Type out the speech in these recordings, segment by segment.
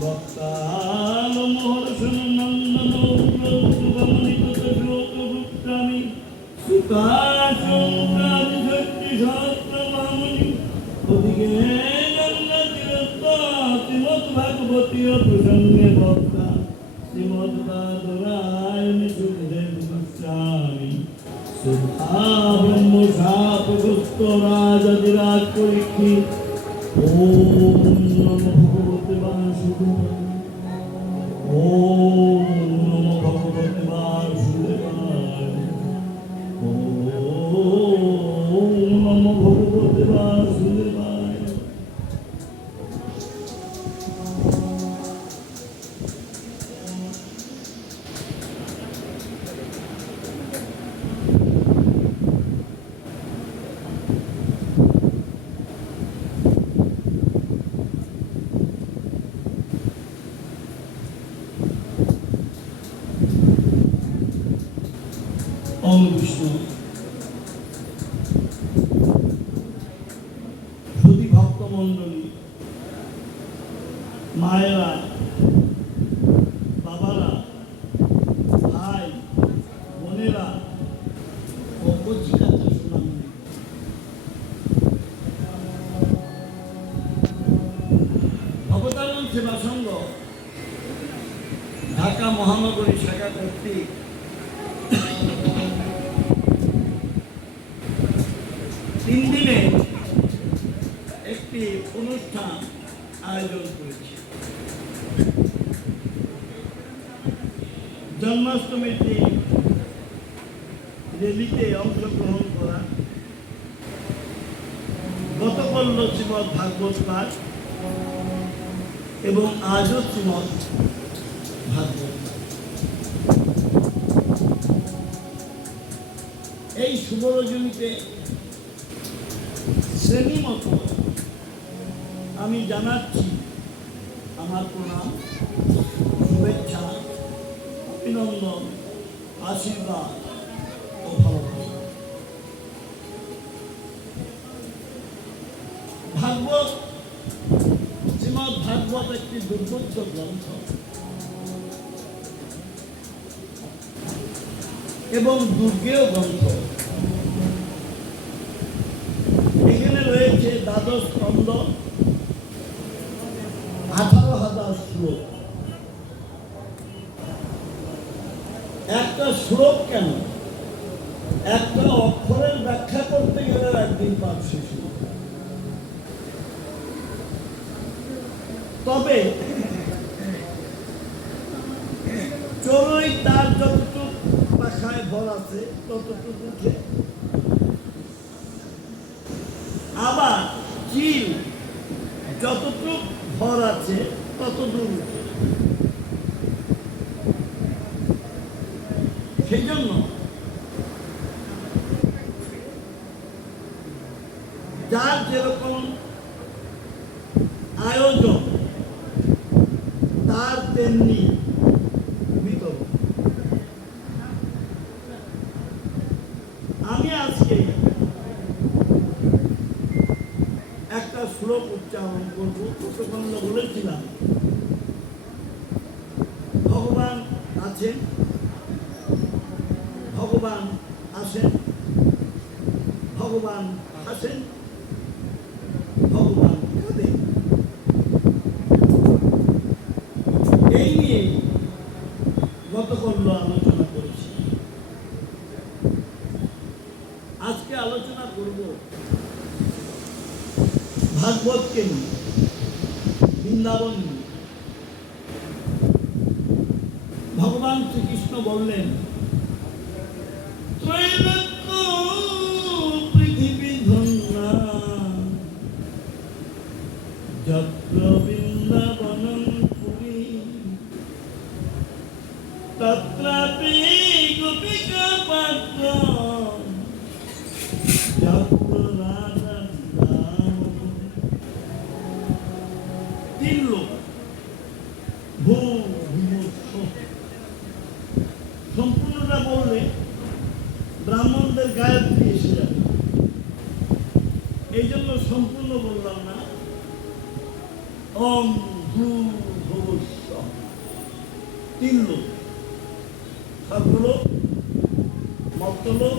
Bhakta মহর্ষণ নন্দন সুগমনিত শ্লোকভুক্তামি সুকাশঙ্কাদি শক্তি সহস্রমামনি ওদিকে শ্রীমৎ ভাগবতী প্রসঙ্গে বক্তা শ্রীমৎ বাদরায়ণী সুখদেব গোস্বামী সুধা ব্রহ্ম শাপগ্রস্ত রাজাধিরাজ পরীক্ষিত। ওম নমো ভগবতে বাসুদেবায়। ওম নমো ভগবতে বাসুদেবায়। ওম নমো ভগবতে বাসুদেবায়। ওম বিষ্ণু। সুধী ভক্তমণ্ডলী, মায়েরা, বাবারা, ভাই বোনেরা ও কচিকাচা সোনামণি, ভবতারণ সেবা সংঘ ঢাকা মহানগরী শাখা কর্তৃক 3 দিনের একটি অনুষ্ঠান আয়োজন করেছে। জন্মাষ্টমীর দিন রেলিতে অংশগ্রহণ করা, গতকাল শ্রীমৎ ভাগবত পাঠ এবং আজও শ্রীমৎ ভাগবত। এই শুভ রজনীতে শ্রেণী মতো আমি জানাচ্ছি আমার প্রণাম, শুভেচ্ছা, অভিনন্দন, আশীর্বাদ ও ভালোবাসা। ভাগবত, শ্রীমৎ ভাগবত একটি দুর্বোধ্য গ্রন্থ এবং দুর্গেয় গ্রন্থ। এখানে রয়েছে 12 স্কন্ধ, 18,000 শ্লোক। একটা শ্লোক কেন, একটা অক্ষরের ব্যাখ্যা করতে গেলে একদিন পাঠ শেষ। তবে চড়ুই তার যতটুকু পাখায় ভর আছে ততটুকু উঠে, আবার চিল যতটুক ভর আছে তত দূর উঠে। সেই জন্য যার যেরকম আয়োজন তার তেমনি বিতরণ। আমি আজকে একটা শ্লোক উচ্চারণ করব। ততক্ষণ বলেছিলাম ভগবান আছেন, ভগবান আসেন, ভগবান আসেন, ভগবান কাঁদেন। এই নিয়ে গতকাল আলোচনা করেছি। আজকে আলোচনা করব ভাগবতকে নিয়ে, বৃন্দাবন নিয়ে। ভগবান শ্রীকৃষ্ণ বললেন, ত্রৈলোক্য পৃথিবী ধন্যা যত্র বৃন্দাবনং পুরী তত্রাপি গোপিকা পাত্র যত্র রাধা নাম। 3 লোক, সম্পূর্ণটা বললে ব্রাহ্মণদের গায়ত্রী এসে যাবে, এই জন্য সম্পূর্ণ বললাম না। ওম ভূর্ভুবঃ স্বঃ। তিন লোক, সর্বলোক, মর্তলোক,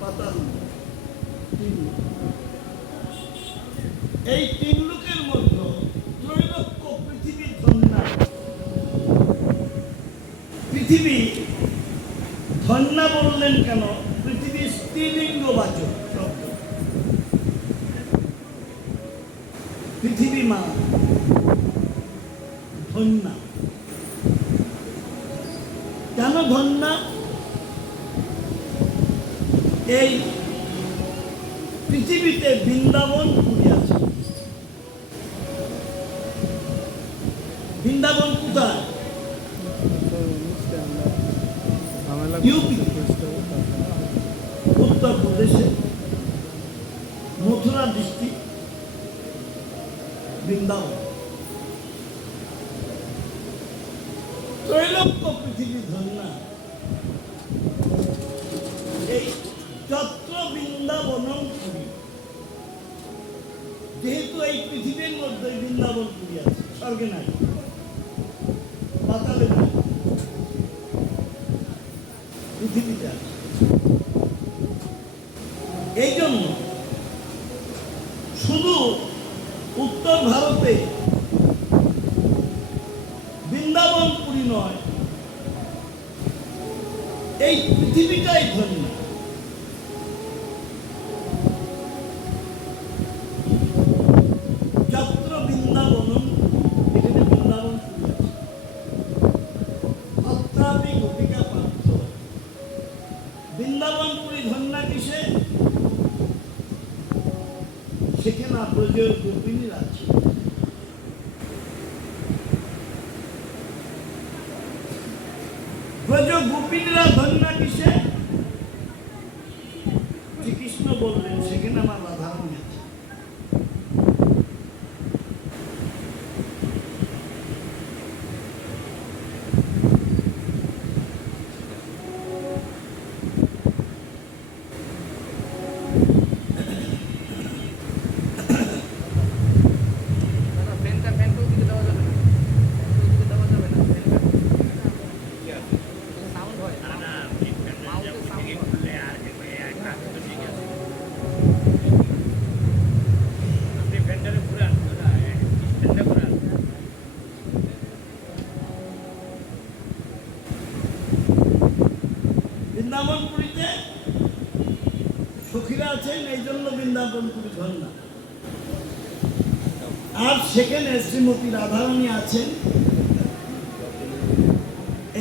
পাতাল লোক, তিন লোক। এই তিন লোকের মধ্যে ত্রৈলোক্য পৃথিবী ধন্যা। পৃথিবী ধন্যা বললেন কেন? পৃথিবী স্ত্রীলিঙ্গবাচক শব্দ। পৃথিবী মা ধন্যা। কেন ধন্যা? এই পৃথিবীতে বৃন্দাবন পুরী আছে। বৃন্দাবন কোথায়? ইউপি, উত্তর প্রদেশে মথুরা ডিস্ট্রিক্ট বৃন্দাবন। ত্রৈলোক্য পৃথিবী ধন্যা। এই যত্র বৃন্দাবনম পুরী, যেহেতু এই পৃথিবীর মধ্যে বৃন্দাবন পুরী আছে, স্বর্গে নাই, পাতালে নাই, পৃথিবীতে আছে। এই জন্য শুধু উত্তর ভারতে বৃন্দাবন পুরী নয়, এই পৃথিবীটাই ধন্য। যত্র বৃন্দাবনম, এখানে বৃন্দাবন পুরী আছে। তত্রাপি গোপিকা পার্থ। বৃন্দাবন পুরী ধন্যা কিসে? সেখানে ব্রজের গোপিনীর আছে। ব্রজ গোপিনীরা ধন্যা কিসে? শ্রীকৃষ্ণ বললেন সেখানে আমার রাধারানী আছে। বৃন্দাবন পুরীতে সখীরা আছেন, এই জন্য বৃন্দাবন পুরী ধন্যা। আর সেখানে শ্রীমতী রাধারানী আছেন,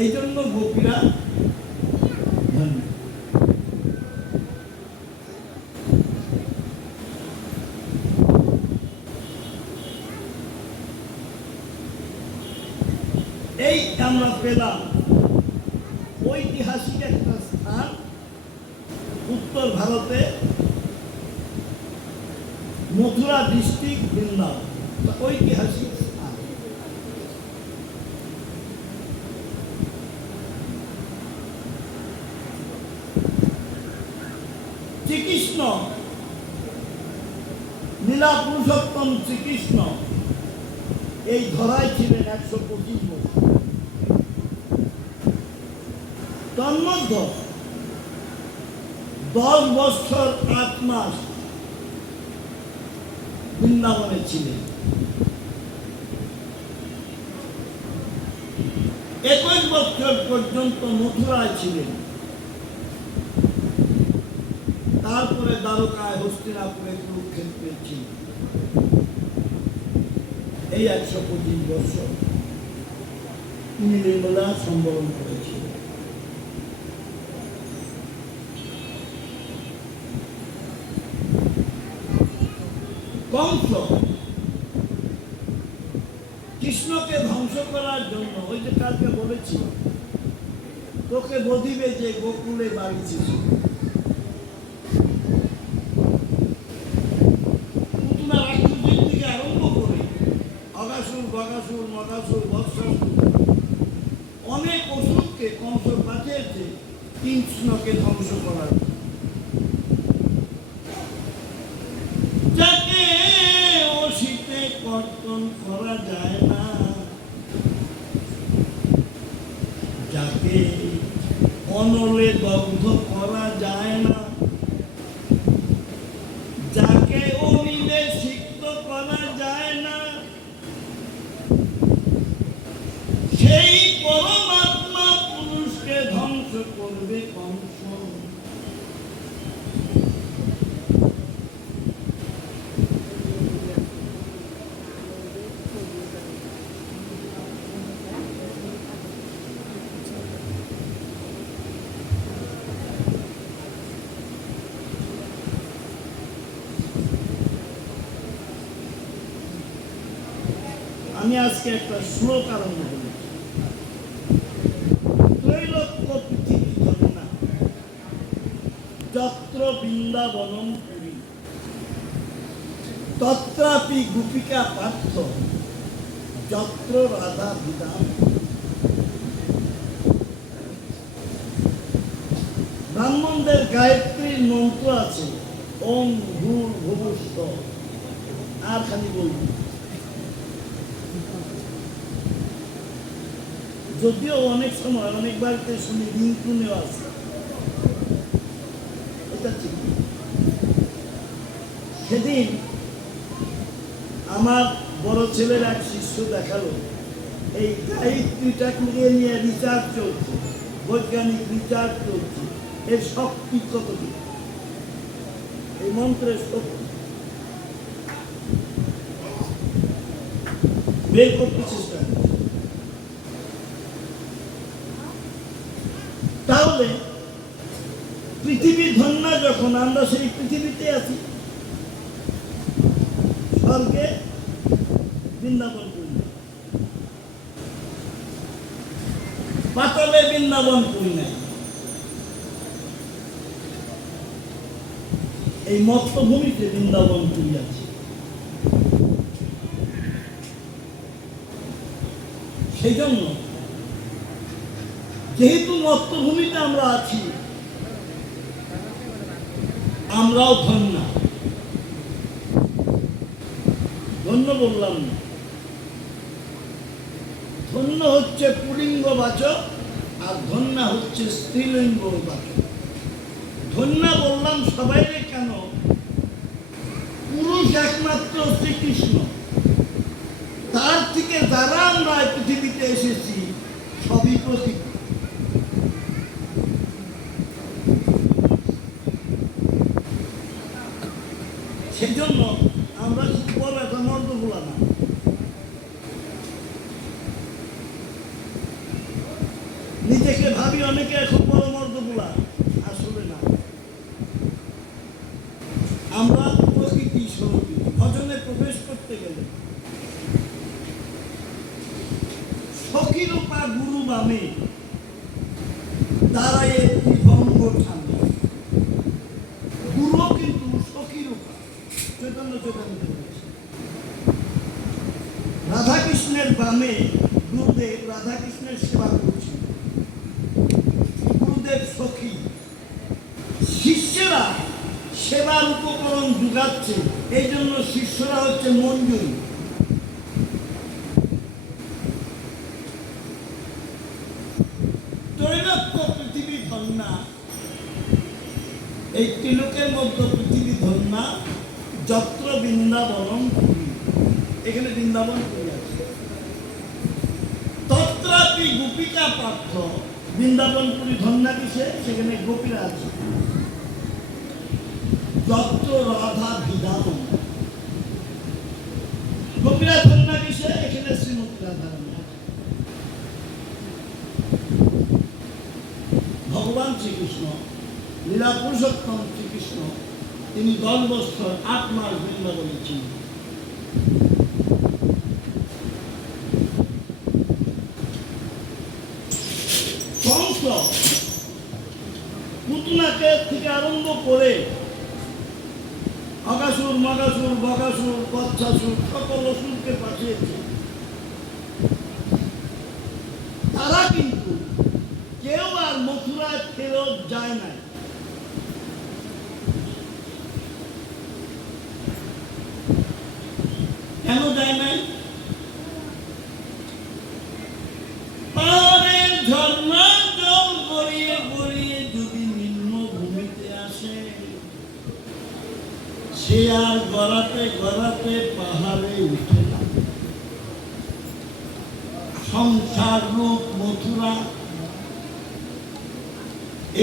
এই জন্য গোপীরা ধন্য। এই আমরা পেলাম ঐতিহাসিক একটা স্থান উত্তর ভারতে, মথুরা ডিস্ট্রিক্ট বৃন্দাবন, ঐতিহাসিক স্থান। শ্রীকৃষ্ণ, লীলা পুরুষোত্তম শ্রীকৃষ্ণ এই ধরায় ছিলেন 125 বছর। তন্মধ্যে 10 বছর 8 মাস বৃন্দাবনে ছিলেন। 21 বছর পর্যন্ত মথুরায় ছিলেন। তারপরে দ্বারকায়, হস্তিনাপুরে, কুরুক্ষেত্রে ছিলেন। এই 125 বছর তিনি নির্মলা সম্বরণ করেছিলেন। কংস কৃষ্ণকে ধ্বংস করার জন্য, ওই যে কালকে বলেছি তোকে বধিবে যে গোকুলে বাড়ি ছিল, পুতনা রাক্ষসের থেকে আরম্ভ করে অগাসুর, বগাসুর, মগাসুর, বৎসাসুর, অনেক অসুরকে কংস পাঠিয়েছে কৃষ্ণকে ধ্বংস করার। যাকে অসিতে কর্তন করা যায় না, যাকে অনলে দগ্ধ করা যায় না, যাকে অনিলে সিক্ত করা যায় না, সেই পরমাত্মা পুরুষকে ধ্বংস করবে কংস। আমি আজকে একটা শ্লোক আরম্ভ করি। ত্রৈলোক্য পৃথিবী ধন্যা যত্র বৃন্দাবনম পুরী তত্রাপি গোপিকা পার্থ যত্র রাধা বিদাম। ব্রাহ্মণদের গায়ত্রীর মন্ত্র আছে ওম ভূর্ভুবস্ব, আর খালি বলব। যদিও অনেক সময় অনেক বাড়িতে শুনি রিংটুনেও আছে, এটা ঠিক। সেদিন আমার বড় ছেলের এক শিষ্য দেখালো এই গায়ত্রীটাকে নিয়ে রিসার্চ চলছে, বৈজ্ঞানিক রিসার্চ চলছে, এর শক্তি কতদিন, এই মন্ত্রের শক্তি বের করতে চেষ্টা করছে। তাহলে পৃথিবী ধন্য যখন, আমরা সেই পৃথিবীতে আছি, স্বর্গে বৃন্দাবন পুরী, পাতলে বৃন্দাবন পুরী নাই। এই মত্তভূমিতে বৃন্দাবন পুরী আছে। সেই জন্য যেহেতু মত্তভূমিতে আমরা আছি, আমরাও ধন্য। ধন্য বললাম না, ধন্য হচ্ছে পুলিঙ্গ বাচক, আর ধন্য হচ্ছে স্ত্রীলিঙ্গ বাচক। ধন্য বললাম সবাইকে কেন? পুরুষ একমাত্র শ্রীকৃষ্ণ, তার থেকে যারা আমরা পৃথিবীতে এসেছি সবই প্রতীক। সেই জন্য আমরা বড় একটা মর্দ বলা না। নিজেকে ভাবি অনেকে এখন বড় মর্দ বলা, আসলে না। আমরা প্রকৃতি স্বরূপী। ভজনে প্রবেশ করতে গেলে সখীরূপা গুরু বামে দাঁড়ায় ভঙ্গ ঠান্ডা। গুরু কিন্তু সখীরূপা, চৈতন্য চৈতন্য রাধাকৃষ্ণের বামে গুরুদেব রাধাকৃষ্ণের সেবা করছেন, গুরুদেব সখী। শিষ্যরা সেবার উপকরণ যোগাচ্ছে, এই জন্য শিষ্যরা হচ্ছে মঞ্জুরি। ত্রৈলোক্য পৃথিবী ধন্যা, এই ত্রিলোকের মধ্যে পৃথিবী ধন্যা যত্র বৃন্দাবনম পুরী, এখানে বৃন্দাবন পুরী আছে। তত্রাপি গোপিকা পার্থ, বৃন্দাবন পুরী ধন্যা কিসে? সেখানে গোপীরা আছে। যত্র রাধা বিদাম, গোপীরা ধন্যা কিসে? এখানে শ্রীমতী রাধা। ভগবান শ্রীকৃষ্ণ, লীলা পুরুষোত্তম শ্রীকৃষ্ণ, তিনি 10 বছর 8 মাস বৃন্দাবনে ছিলেন। কংস পুতনাকে থেকে আরম্ভ করে অগাসুর, মগাসুর, বগাসুর, বৎসাসুর সকল অসুরকে পাঠিয়েছে। তারা কিন্তু কেউ আর মথুরায় ফেরত যায় নাই। কেন যায় নাই? পাহাড়ের ঝর্ণা গড়িয়ে যদি নিম্ন ভূমিতে আসে, সে আর গড়াতে গড়াতে পাহাড়ে উঠে না। সংসার রূপ মথুরা,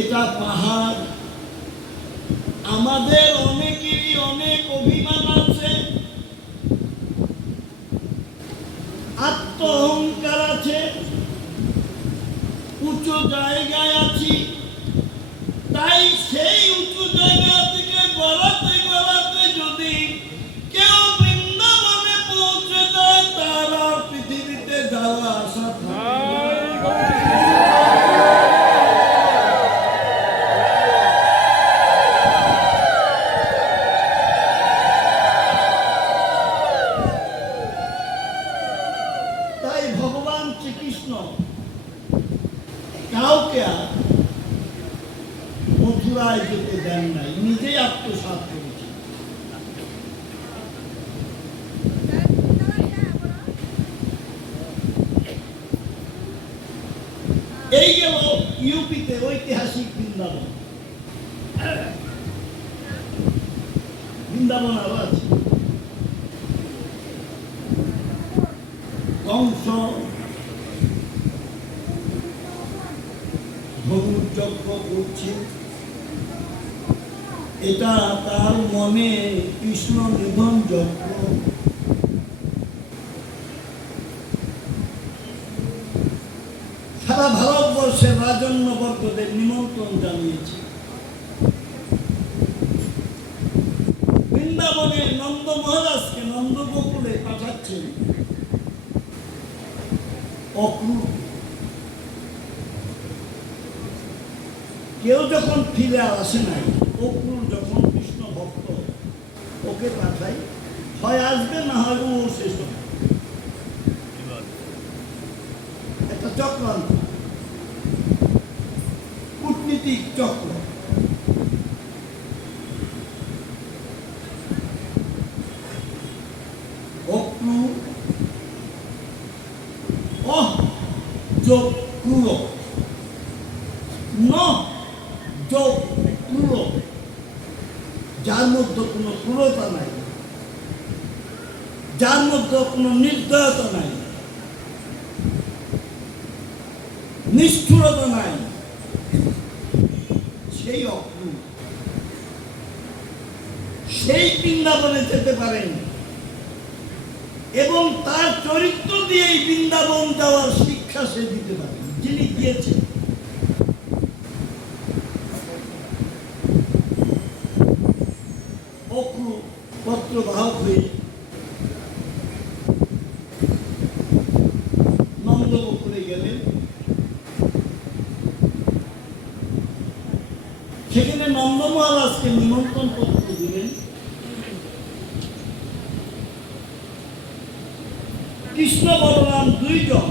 এটা পাহাড়। আমাদের অনেকেরই অনেক অভিমান আছে, আত্ম অহংকার আছে, উঁচু জায়গায় আছি, তাই সেই উঁচু জায়গা থেকে গড়াতে গড়াতে যদি কেউ বৃন্দাবনে পৌঁছে যায়, তার আর পৃথিবীতে যাওয়া আসা তাই ভগবান শ্রীকৃষ্ণ কাউকে মথুরায় যেতে দেন নাই, নিজেই আত্মসাৎ করেছেন। এই গেল ইউপিতে ঐতিহাসিক বৃন্দাবন। বৃন্দাবন আরো আছে। কংস ধনুর্যজ্ঞ করছে, এটা তার মনে কৃষ্ণ নিধন যজ্ঞ। সারা ভারতবর্ষের রাজন্যবর্গদের নিমন্ত্রণ জানিয়েছে। বৃন্দাবনে নন্দ মহারাজকে নন্দগোকুলে পাঠাচ্ছেন অক্রূর। কেউ যখন ফিরে আসে নাই, অক্রূর যখন কৃষ্ণ ভক্ত, ওকে পাঠাই, হয় আসবে না হয় ও শেষ হবে। একটা চক্রান্ত, কূটনীতিক চক্র। অক্রূর ক্রূর ন ক্রূর, যার মধ্যে কোনো ক্রূরতা নাই, যার মধ্যে কোনো নির্দয়তা নাই, নিষ্ঠুরতা নাই, সেই অক্রূর। সেই বৃন্দাবনে যেতে পারেন এবং তার চরিত্র দিয়ে এই বৃন্দাবন যাওয়ার শিক্ষা সে দিতে পারেন, যিনি দিয়েছেন। অক্রূর পত্রবাহক হয়ে নন্দগোকুলে গেলেন। সেখানে নন্দ মহারাজকে নিমন্ত্রণ পত্র দিলেন। কৃষ্ণ বলরাম দুইজন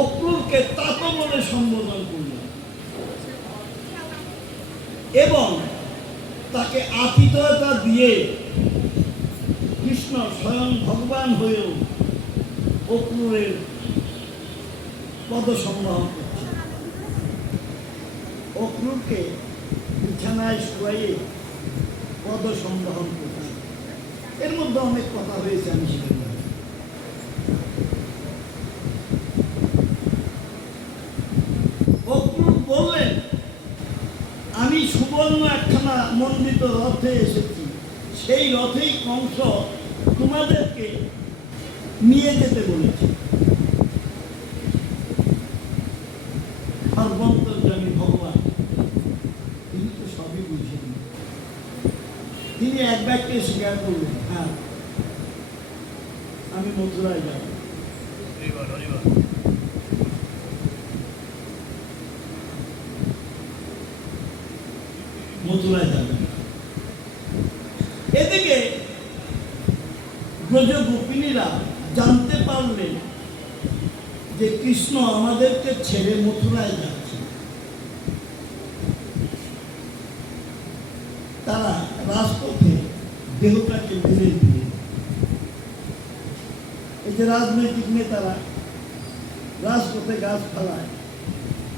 অক্রূরকে তাত বলে সম্বোধন করলেন এবং তাকে আতিথেয়তা দিয়ে কৃষ্ণ স্বয়ং ভগবান হয়েও অক্রূরের পদসম্বহন করছে। অক্রূরকে বিছানায় শুয়াইয়ে পদসম্বহন করছে। এর মধ্যে অনেক কথা হয়েছে, আমি সেখানে অক্রূর বললেন, আমি সুবর্ণ একখানা মণ্ডিত রথে এসেছি, সেই রথেই কংস তোমাদেরকে নিয়ে যেতে বলেছে। সর্বন্তর্যামী ভগবান তিনি তো সবই বুঝেন। তিনি এক বাক্যে স্বীকার করলেন, হ্যাঁ আমি মথুরায় যাব। মথুরায় যাবেন। এদিকে ব্রজ গোপিনীরা জানতে পারলেন যে কৃষ্ণ আমাদেরকে ছেড়ে মথুরায় যাচ্ছে। তারা রাজপথে দেহটাকে মেরে দিলেন। এই যে রাজনৈতিক নেতারা রাজপথে গাছ ফেলায়,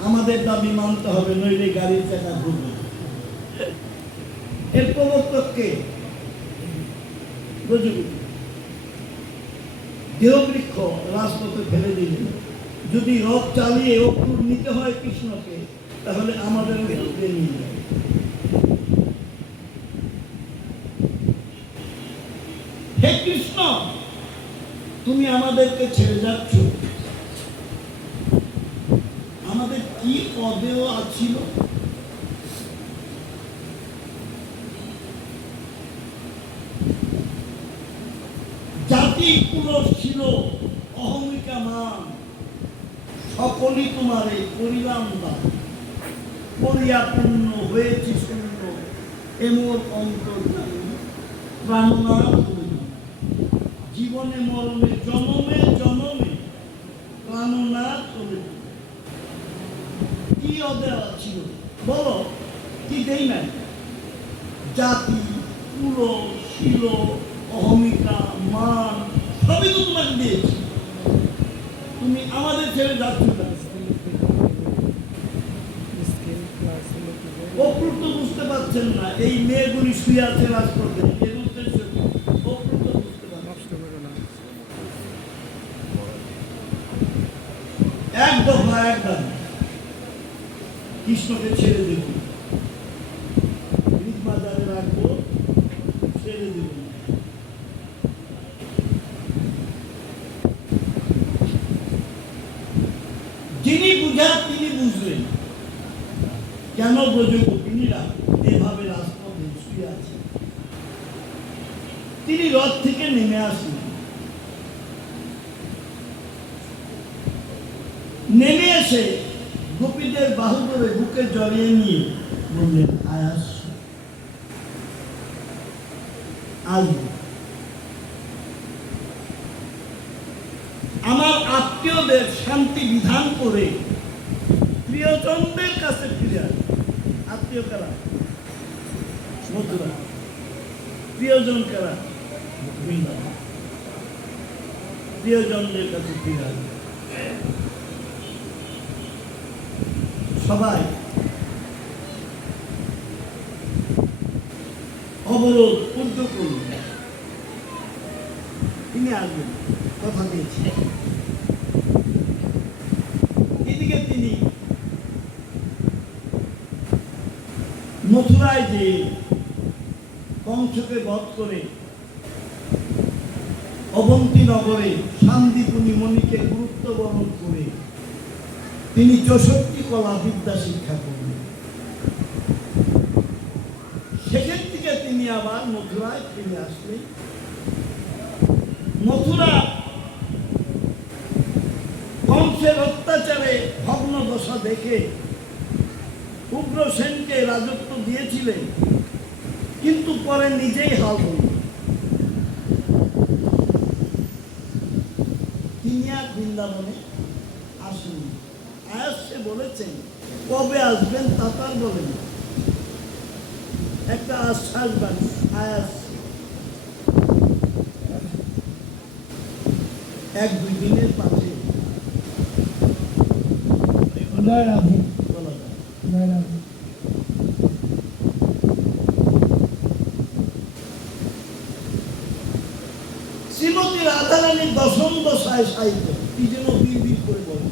আমাদের দাবি মানতে হবে, নইলে গাড়ির চাকা ঘুরবে। এর প্রবর্তককে দেহবৃক্ষ রাজপথে ফেলে দিলেন। যদি রথ চালিয়ে অক্রুর নিতে হয় কৃষ্ণকে, তাহলে আমাদের বিরুদ্ধে নিয়ে যাবে। হে কৃষ্ণ, তুমি আমাদেরকে ছেড়ে যাচ্ছ, আমাদের কি অদেয় আছিল? জাতি পুরুষ ছিল অহমিকা মান, সকলই তোমারে করিলাম দান, করিয়া পূর্ণ হয়েছি শূন্য, এমন অন্তর প্রাণনাথ হইল। জীবনে মরণে জনমে জনমে প্রাণনাথ হইল। কি অদেয় ছিল বলো, কি দেই নাই? জাতি পুরুষ ছিল অহমিকা মান সবই তো তোমাকে দিয়েছি, তুমি আমাদের ছেড়ে যাচ্ছ। অপ্রুত বুঝতে পারছেন না, এই মেয়েগুলি শুয়ে আছে রাজপথে, এর উদ্দেশ্য অপ্রুত বুঝতে পারছেন। এক দফা এক দাবি, কৃষ্ণকে ছেড়ে দেব, বাজারে রাখবো, ছেড়ে দেব। যিনি বুঝার তিনি বুঝলেন কেন ব্রজগোপিনীরা এভাবে রাজপথে শুয়ে আছে। তিনি রথ থেকে নেমে আসলেন, নেমে এসে গোপীদের বাহু ধরে বুকে জড়িয়ে নিয়ে বললেন, আয়াস আসবে। আমার আত্মীয়দের শান্তি বিধান করে প্রিয়জনদের কাছে ফিরে আসবে। আত্মীয় কারা? মথুরা। প্রিয়জন কারা? বৃন্দাবন। প্রিয়জনদের কাছে ফিরে আসবে। সবাই অবরোধ উদ্ধ করল, তিনি আসবেন, কথা দিয়েছেন। এদিকে তিনি মথুরায় যে কংসকে বধ করে অবন্তী নগরে শান্তিপুনি মণিকে গুরুত্ব বরণ করে তিনি ৬৪ কলা বিদ্যা শিক্ষা করলেন। সেখান থেকে তিনি আবার মথুরায় ফিরে আসলেন। মথুরা কংসের অত্যাচারে ভগ্ন দশা দেখে উগ্রসেনকে রাজত্ব দিয়েছিলেন, কিন্তু পরে নিজেই হাল ধরল। তিনি আর বৃন্দাবনে আসেন। আয়াসে বলেছেন, কবে আসবেন তা তার বলেন, একটা আশ্বাস বাণী। আয়াস ১-২ দিনের পাশে বলা যায়। শ্রীমতী রাধারানী দশম দশায় সাহিত্য কি যেন বিড় করে বলে,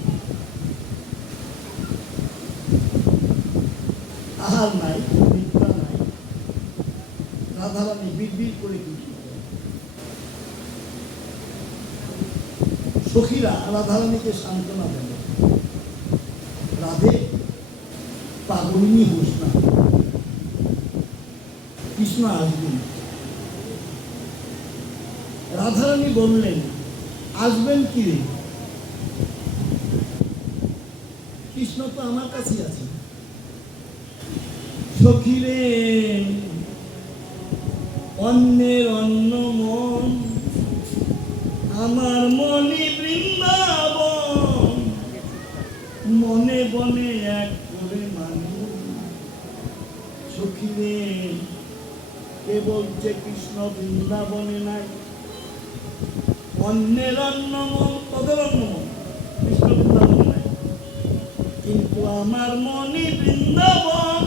আহার নাই, নিদ্রা নাই, রাধারানী বিড় করে কিছু। সখীরা রাধারানীকে সান্ত্বনা দেন, রাধে পাগলিনী হোস না, কৃষ্ণ আসবেন। রাধারানী বললেন, আসবেন কি রে? কৃষ্ণ তো আমার কাছেই আছে। সখীরে অন্যের অন্য মন, আমার মনে বৃন্দাবন, মনে বনে এক করে মানুষ। সখীরে কে বলছে কৃষ্ণ বৃন্দাবনে নাই? অন্যের অন্য মন, তোদের অন্য মন, কৃষ্ণ বৃন্দাবনে নাই। কিন্তু আমার মনি বৃন্দাবন,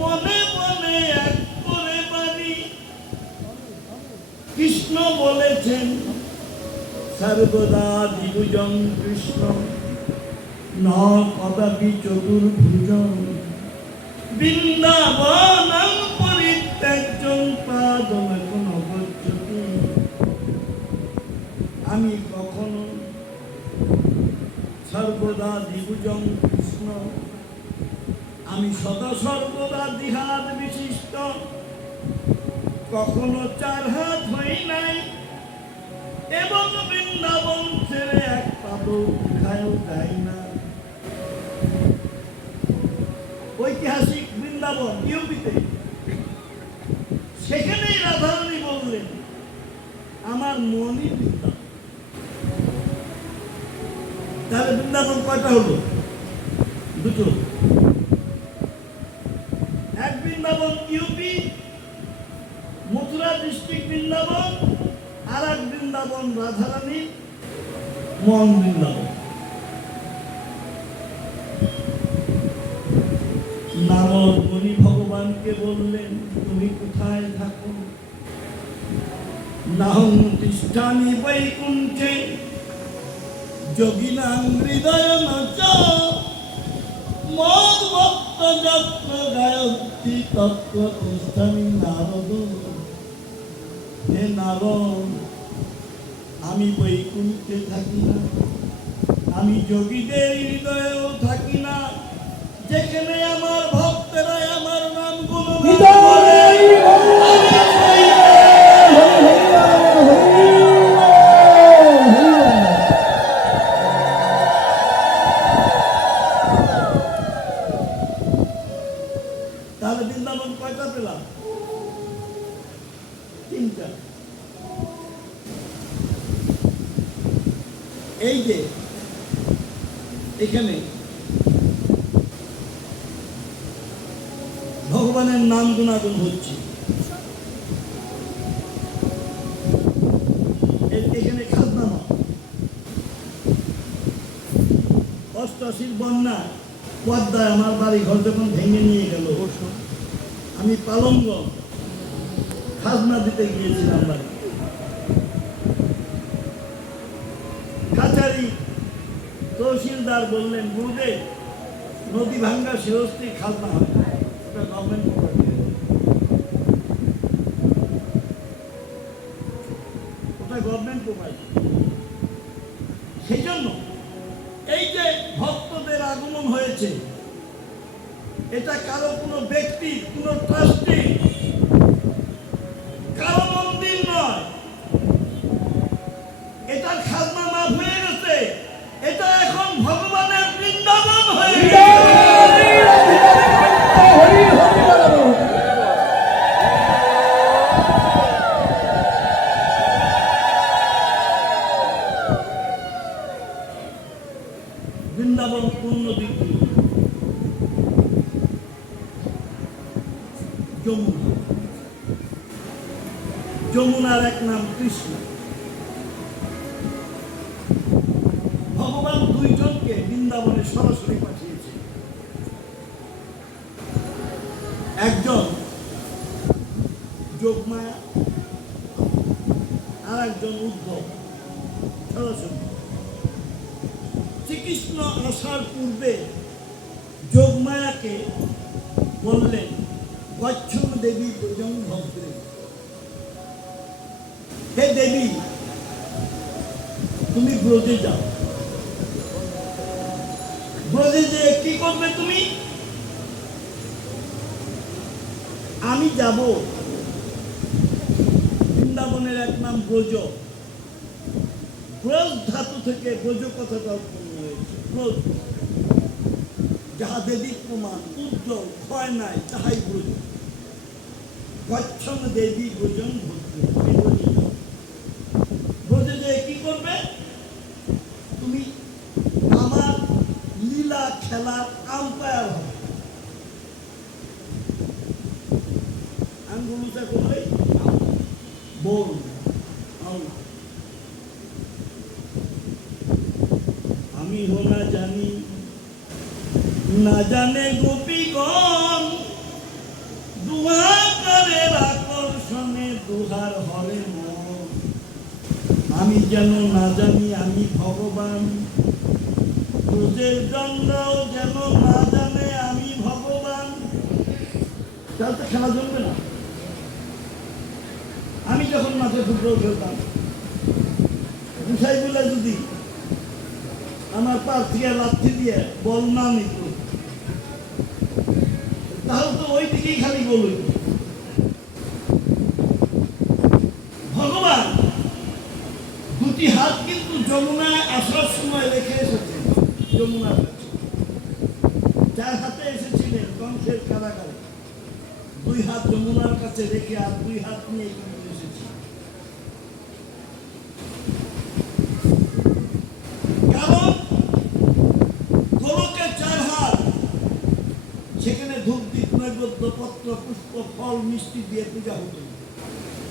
মনে মনে এক করে বাড়ি। কৃষ্ণ বলেছেন সর্বদা দ্বিভুজং কৃষ্ণ, ন কদাপি চতুর্ভুজং। বৃন্দাবনং পরিত্যাজ্যং পাদমকং অগচ্ছতি। আমি কখনো সর্বদা দ্বিভুজং কৃষ্ণ, আমি সদা সর্বদা দ্বিহাত বিশিষ্ট, কখনো চার হাত হই নাই, এবং বৃন্দাবন ছেড়ে এক পাদও কোথায়ও যাই না। ঐতিহাসিক বৃন্দাবন ইউপিতে, সেখানেই রাধারানী বললেন আমার মনই বৃন্দাবন। তাহলে বৃন্দাবন কয়টা হলো? দুটো। এক বৃন্দাবন ইউপি মথুরা ডিস্ট্রিক্ট বৃন্দাবন, আর এক বৃন্দাবন রাধারানী মন বৃন্দাবন। নারদ মুনি ভগবানকে বললেন তুমি কোথায় থাকো? নাহং তিষ্ঠামি বৈকুণ্ঠে যোগিনাং হৃদয়মচ, মদ ভক্ত যত্র গায়ত্রী তত্র তিষ্ঠামি নারদ। হে নারদ, আমি বৈকুণ্ঠে থাকি না, আমি যোগীদের হৃদয়েও থাকি না, যেখানে আমার ভক্তেরা আমার নাম গুণগান করে। তাহলে বৃন্দাবন কয়টা পেলাম? তিনটা। এই যে এখানে ভগবানের নাম গুণাগুণ হচ্ছে, এখানে খাজনা নয়। 88 বন্যা পদ্মায় আমার বাড়ি ঘর যখন ভেঙে নিয়ে গেল, আমি পালঙ্গ খাজনা দিতে গিয়েছিলাম বাড়ি। কাছারি তহসিলদার বললেন গুরুদেব, নদী ভাঙ্গা শিরস্তি খাজনা হয়, ওটা গভর্নমেন্ট প্রপার্টি, ওটা গভর্নমেন্ট প্রপার্টি। সেই জন্য এই যে ভক্তদের আগমন হয়েছে, এটা কারো কোনো ব্যক্তি, কোনো ট্রাস্টি, কারো মন্দির নয়। এটার খাজনা মাফ হয়ে গেছে, এটা এখন ভগবানের বৃন্দাবন হয়ে গেছে। বৃন্দাবন পূর্ণ দিক যমুনা, যমুনার এক নাম কৃষ্ণ। ভগবান দুইজনকে বৃন্দাবনে সরাসরি পাঠিয়েছে। একজন যোগমায়া, আর একজন উদ্ধব। সরাসরি শ্রীকৃষ্ণ আসার পূর্বে যোগমায়াকে বললেন গচ্ছম দেবী প্রজং ভদ্রে, হে দেবী তুমি ব্রজে যাও। ব্রজে যে কি করবে তুমি? আমি যাব। বৃন্দাবনের এক নাম ব্রজ, ব্রজ ধাতু থেকে ব্রজ কথাটা উৎপন্ন হয়েছে। ব্রজ যাহা দেবী প্রমাণ, উজ্জ্বল, ক্ষয় নাই, তাহাই ব্রজ। গচ্ছম দেবী ব্রজং ভদ্রে, ব্রজে যে কি করবে? তুমি আমার লীলা খেলার আম্পায়ার হবে। আঙ্গুলটা করলে বল, আমি হোনা জানি না জানে গোপীগণ দুহাকারের আকর্ষণে দুহার হরে মন। আমি যেন না জানি আমি ভগবান, রোজের দণ্ডও যেন না জানে আমি ভগবান। তাহলে তো খেলা জমবে না। আমি যখন মাঠে ফুটবল খেলতাম, গুছাইগুলা যদি আমার পার থেকে লাথি দিয়ে বল না নিত, তাহলে তো ওই দিকেই খালি গোল হইত। ভগবান দুটি হাত কিন্তু যমুনায় আসার সময় রেখে এসেছেন। যমুনার কাছে যার হাতে এসেছিলেন কংসের কারাগারে, দুই হাত যমুনার কাছে রেখে আর দুই হাত নিয়ে কিন্তু এসেছে। কারণ গোলকের চার হাত, সেখানে ধূপ দীপ নৈবেদ্য পত্র পুষ্প ফল মিষ্টি দিয়ে পূজা হতো।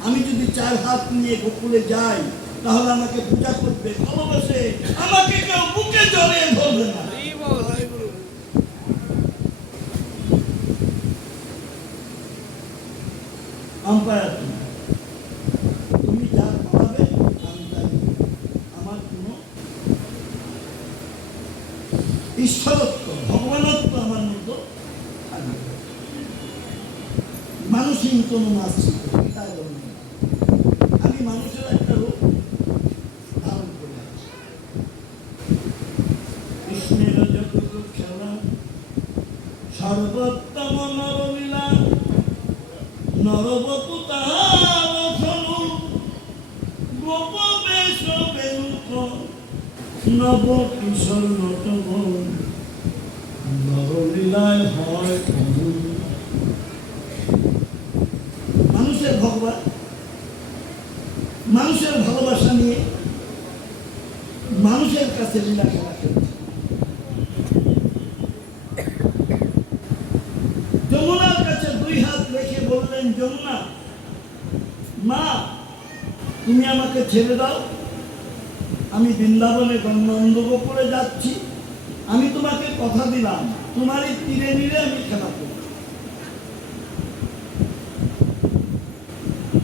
আমি যদি চার হাত নিয়ে গোকুলে যাই, তাহলে আমাকে পূজা করবে, ভালোবাসে, আমাকে কেউ বুকে জড়িয়ে ধরবে না। আম্পায়ার তুমি যা করাবে আমি তাই, আমার কোনো ঈশ্বরত্ব ভগবানত্ব আমার মতো থাকবে। মানুষই কোনো মাছ ছিল, তাই বলুন আমি মানুষের একটা রূপ ধারণ করে আছি। কৃষ্ণের যত খেলা সর্বোত্তম নরলীলা, নরবপু তাহার স্বরূপ, গোপ বেশ বেরুক নব কিশোর নটব, নরলীলায় হয় অনুরূপ। মানুষের ভগবান মানুষের ভালোবাসা নিয়ে মানুষের কাছে লীলা খেলা খেলছে। যমুনার কাছে দুই হাত রেখে বললেন, যমুনা মা তুমি আমাকে ছেড়ে দাও, আমি বৃন্দাবনে নন্দগোপুরে যাচ্ছি, আমি তোমাকে কথা দিলাম তোমারই তীরে নীরে আমি খেলা করব।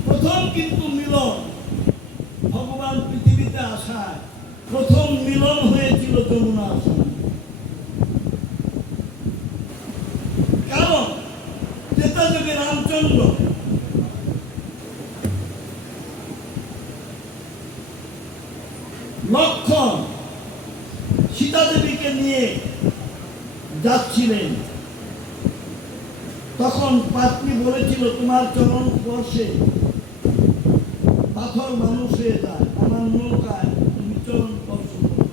প্রথম কিন্তু মিলন, ভগবান পৃথিবীতে আসায় প্রথম মিলন হয়েছিল যমুনার সঙ্গে। কারণ ত্রেতা যুগে রামচন্দ্র লক্ষণ সীতা দেবীকে নিয়ে যাচ্ছিলেন, তখন পাত্নী বলেছিল তোমার চরণ স্পর্শে পাথর মানুষ হয়ে যায়, আমার নৌকায় তুমি চরণ স্পর্শ করো।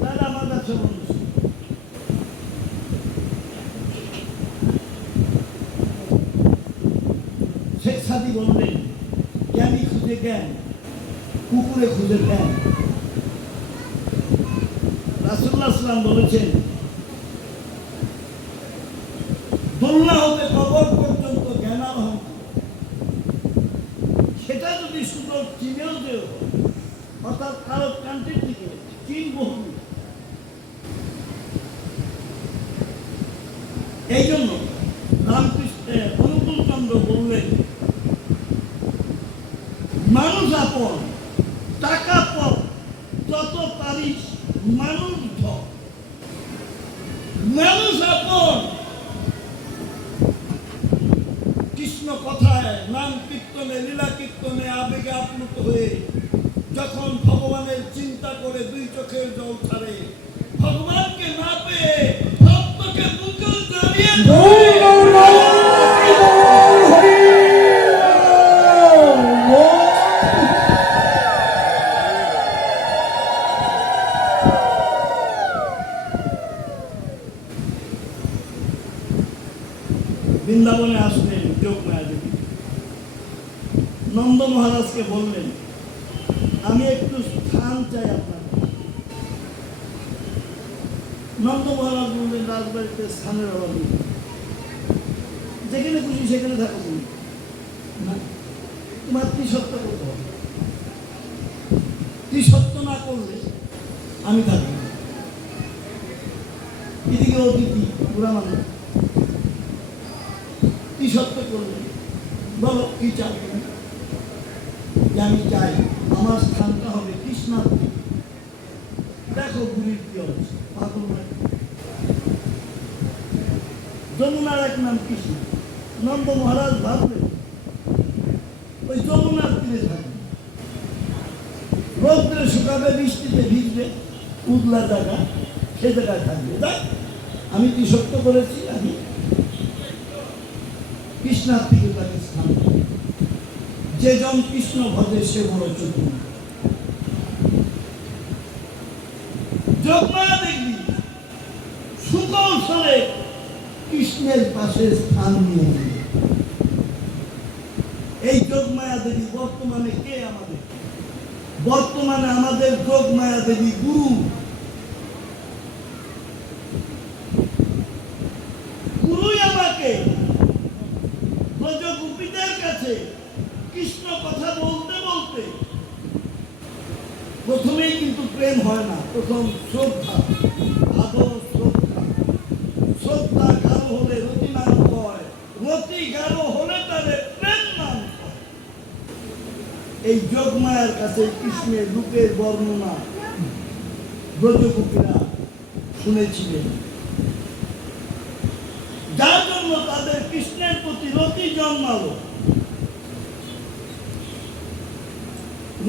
তাহলে আমার কাছে মানুষ শেখ সাদি বললেন, জ্ঞানী খুঁজে জ্ঞান, কুকুরে খুঁজে জ্ঞান। রাসূলুল্লাহ সাল্লাল্লাহু আলাইহি ওয়াসাল্লাম বলেছেন, দোলনা হতে কবর পর্যন্ত জ্ঞান আহরণ, সেটা যদি সুযোগ চীনেও দেও, অর্থাৎ আরব কান্ট্রির দিকে, চীন বহু। এই জন্য রামকৃষ্ণ অনুকূল চন্দ্র বললেন, মানুষ আপন টাকা পর যত পারিস মানুষ ধর, মানুষ আপন। কৃষ্ণ কথায় নাম কীর্তনে লীলা কীর্তনে আবেগে আপ্লুত হয়ে যখন ভগবানের চিন্তা করে দুই চোখের জল ছাড়ে, ভগবানকে না পেয়ে ভক্তকে বুকে জড়িয়ে বৃন্দাবনে আসলেন যোগমায়া দেবী। নন্দ মহারাজকে বললেন, আমি একটু স্থান চাই আপনার। নন্দ মহারাজ বললেন, রাজবাড়িতে স্থানের অভাব নেই, যেখানে খুশি সেখানে থাকো তুমি, তোমার ত্রিসত্য করতে হবে। ত্রিসত্য না করলে আমি থাকি না। এদিকে অতিথি পুরা মানুষ কি সত্য করলেন, বলো কি চাই? যে আমি চাই আমার স্থানটা হবে কৃষ্ণার দিকে। দেখো গুলির কি অবস্থা, পাগল নয়। যমুনার এক নাম কৃষ্ণ। নন্দ মহারাজ ভাবলেন ওই যমুনার তীরে থাকবে, রৌদ্রে শুকাবে, বৃষ্টিতে ভিজবে, উদলা জায়গা, সে জায়গায় থাকবে। দেখ আমি কি সত্য করেছি, আমি কৃষ্ণার দিকে তাকে স্থান দেব। যে জন কৃষ্ণ ভজে সে বড় চতুর। যোগমায়া দেখবি সুকৌশলে কৃষ্ণের পাশে স্থান নিয়ে নিল। এই যোগমায়া দেবী বর্তমানে কে আমাদের? বর্তমানে আমাদের যোগমায়া দেবী গুরু। গুরুই আমাকে ব্রজগোপীদের কাছে কৃষ্ণ কথা বলতে বলতে প্রথমেই কিন্তু প্রেম হয় না, প্রথম শ্রদ্ধা, আদর শ্রদ্ধা। শ্রদ্ধা গাঢ় হলে রতি নাম হয়, রতি গাঢ় হলে তাদের প্রেম নাম হয়। এই যোগমায়ার কাছে কৃষ্ণের রূপের বর্ণনা ব্রজগোপীরা শুনেছিলেন, যার জন্য তাদের কৃষ্ণের প্রতি রতি জন্মালো।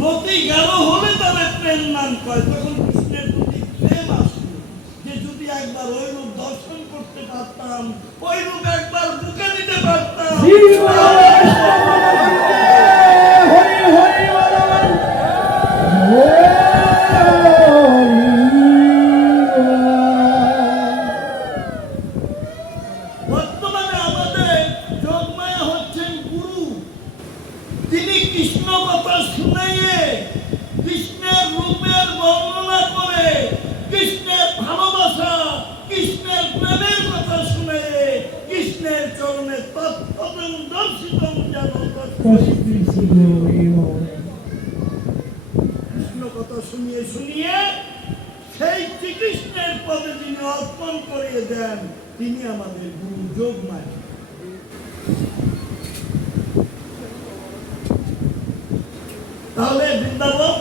রতি গাঢ় হলে তাদের প্রেম নাম কয়। তখন কৃষ্ণের প্রতি প্রেম আসলো, যে যদি একবার ওই রূপ দর্শন করতে পারতাম, ওই রূপ একবার বুকে দিতে পারতাম। বর্তমানে আমাদের যোগমায়া হচ্ছেন গুরু। তিনি কৃষ্ণ কথা শুনিয়ে, কৃষ্ণের রূপের বর্ণনা করে, কৃষ্ণের ভালোবাসা, কৃষ্ণের প্রেমের কথা শুনে, কৃষ্ণের চরণে তৎপদং দর্শিতং যেন কৃষ্ণ কথা শুনিয়ে শুনিয়ে সেই শ্রীকৃষ্ণের পদে যিনি অর্পণ করিয়ে দেন, তিনি আমাদের গুরু যোগমায়া। তাহলে বৃন্দাবন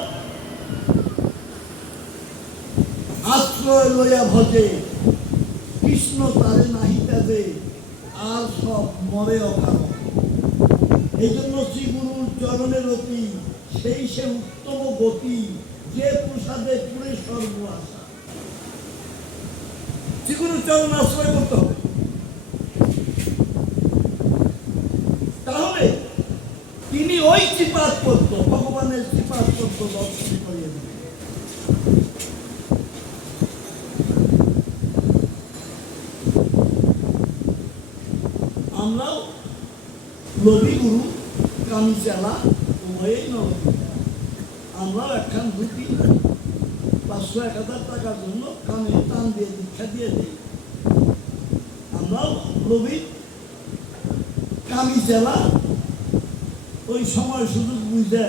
আশ্রয় লইয়া ভজে, কৃষ্ণ তারে নাহি তেজে, আর সব মরে অকারণ। এই জন্য শ্রী গুরুর চরণের অতি, সেই সে উত্তম গতি, যে প্রসাদে পুরে সর্ব আশা। শ্রী গুরুর চরণ আশ্রয় করতে হবে। তাহলে তিনি ওই চিপাত করত, ভগবানের চিপাত করত দর্শন করিয়ে দিলেন। আমরাও লবি গুরু, কামি চালা উভয়েই নলবি। আমরাও একখান ধুতি 500-1000 টাকার জন্য কানে টান দিয়ে দীক্ষা দিয়ে দিই। আমরাও লবি, কামি চালা, ওই সময় সুযোগ বুঝতে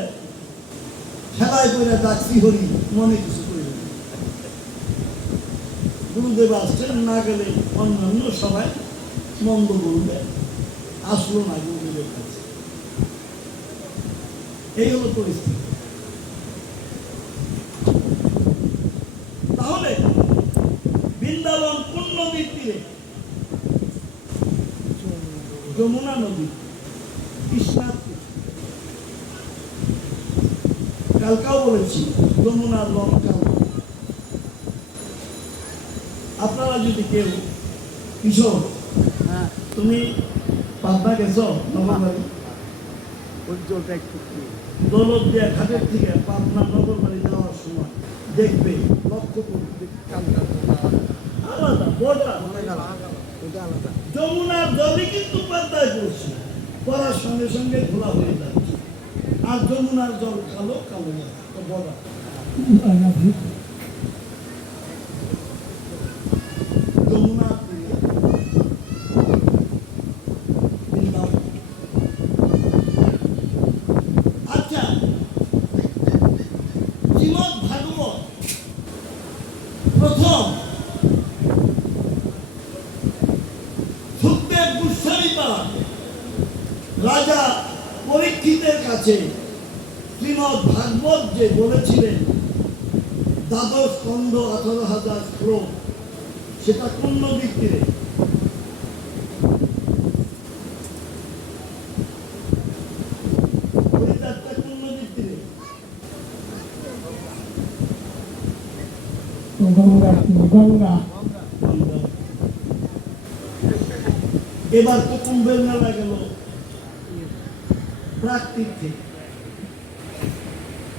খেলায় করে ডাকছি হরি, মনে কিছু করি। গুরুদেব আসছেন, না গেলে অন্যান্য সবাই মন্দ বলবে, আসলো না গুরুদেবের কাছে। এই হলো পরিস্থিতি। তাহলে বৃন্দাবন কোন নদীর তীরে? যমুনা নদী, কৃষ্ণার তীরে। কালকাও বলেছি যমুনার রং কালো। আপনারা যদি কেউ কিশোর, তুমি পাবনা গেছ নগরবাড়ি, দৌলত দিয়া ঘাটের থেকে পাবনা নগরবাড়ি যাওয়ার সময় দেখবে, লক্ষ্য করবে আলাদা বড়া যমুনার জলই কিন্তু পদ্মায় পড়ছে, পড়ার সঙ্গে সঙ্গে ঘোলা হয়ে যাচ্ছে। আর যমুনার জল কালো কালো যাচ্ছে বড়া। যমুনা আছে শ্রীমদ্ ভাগবত যে বলেছিলেন দ্বাদশ স্কন্ধ 18,000 শ্লোক, সেটা কোন নদীর তীরে? হরিদ্বারটা কোন নদীর তীরে? গঙ্গা। গঙ্গা। এবার তো কুম্ভের মেলা গেল প্রাকতীর্থে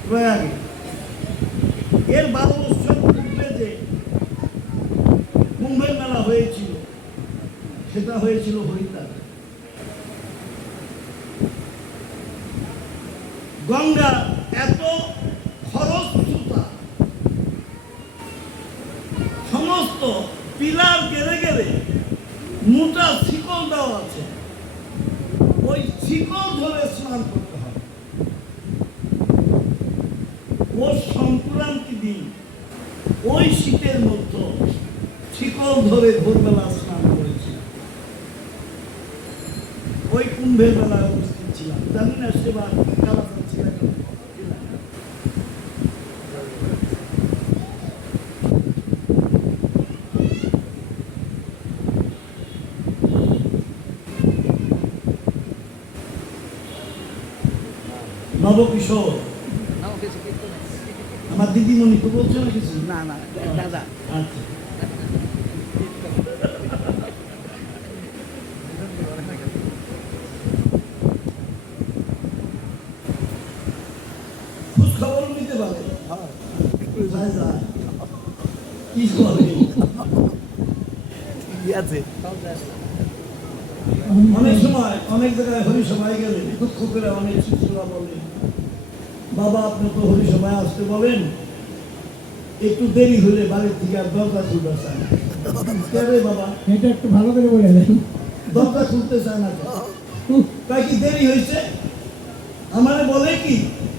প্রয়াগে। এর 12 বছর পূর্বে যে কুম্ভের মেলা হয়েছিল সেটা হয়েছিল হরিদ্বার। গঙ্গা এত খরস্রোতা, সমস্ত পিলার গেড়ে গেড়ে মোটা শিকল দেওয়া আছে, ওই শিকল ধরে স্নান করতে হবে। ও সংক্রান্তি দিন ওই শীতের মধ্যে শিকল ধরে ভোরবেলা স্নান করেছি। ওই কুম্ভের বেলায় উপস্থিত ছিলাম, জানি না সেবার কালা ছিল না। নবকিশোর আমার দিদিমণি তো বলছো না কিছু? না না দাদা। আচ্ছা, খোঁজ খবর নিতে পারে, যায় যায়। কি করে অনেক সময় অনেক জায়গায় হরি সভায় গেলে দুঃখ করে অনেক শিশুরা বলে, বাবা আপনি তো হরি সভায় আসতে বলেন, একটু দেরি হলে বাড়ির থেকে আর দরজা খুলতে চায় না। কে বাবা? এটা একটু ভালো করে বলে দেন। দরজা খুলতে চায় না, তাই কি দেরি হয়েছে? আমারে বলে কি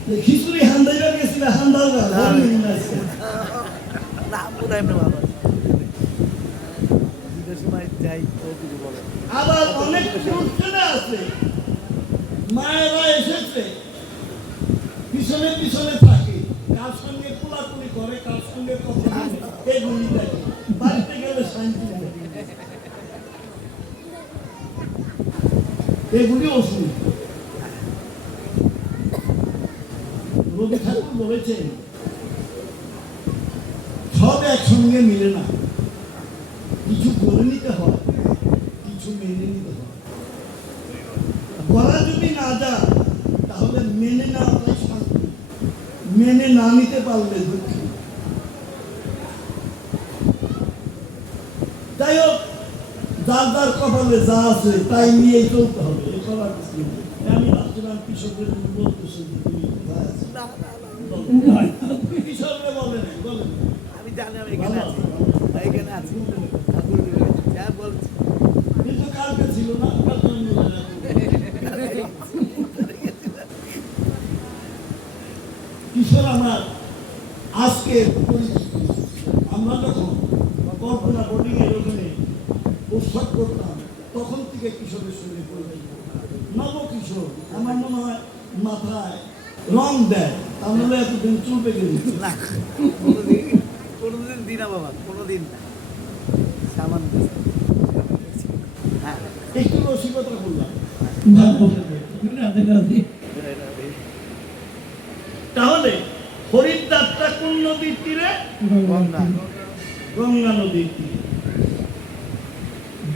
যে খিচুড়ি হান্দাইবা গেছিল, হান্দালগা আবার অনেক অনুষ্ঠানে আছে মায়েরা এসেছে পিছনে পিছনে থাকে, কার সঙ্গে কোলাকুলি করে, কার সঙ্গে কথা বলে, এগুলি দেখে। বাড়িতে গেলে শান্তি নেই, এগুলি অসুবিধা। রবি ঠাকুর বলেছেন সব একসঙ্গে মিলে না, কিছু করে নিতে হয়, কিছু মেনে নিতে হয়। করা যদি না যায় তাহলে মেনে নেওয়াটাই শান্তি, মেনে না নিতে পারলে দুঃখ। যাই হোক, যার যার কপালে যা আছে তাই নিয়েই চলতে হবে, এ করার কিছু নেই। আমি ভাবছিলাম কৃষকদের বলতেছে যে তুমি কোথায় আছো? কৃষকরা বলে নাই, বলে নাই। আমি জানি আমি এখানে আছি, এখানে আছি। যা বলছি কিন্তু কালকে ছিল না, কালকে অন্য জায়গায়। কিশোর আমার আজকে আমরা যখন কল্পনা বোর্ডিং এর ওখানে উৎসব করতাম তখন থেকে কিশোরের সঙ্গে পরিচয়। নবকিশোর আমার মনে হয় মাথায় রং দেয়, তাহলে এতদিন চুল পেকে দিচ্ছে না, কোনোদিন দিই না বাবা, কোনোদিন না, সামান্য। হ্যাঁ, একটু রসিকতা করলাম। তাহলে হরিদ্বারটা কোন নদীর তীরে? গঙ্গা। গঙ্গা নদীর তীরে।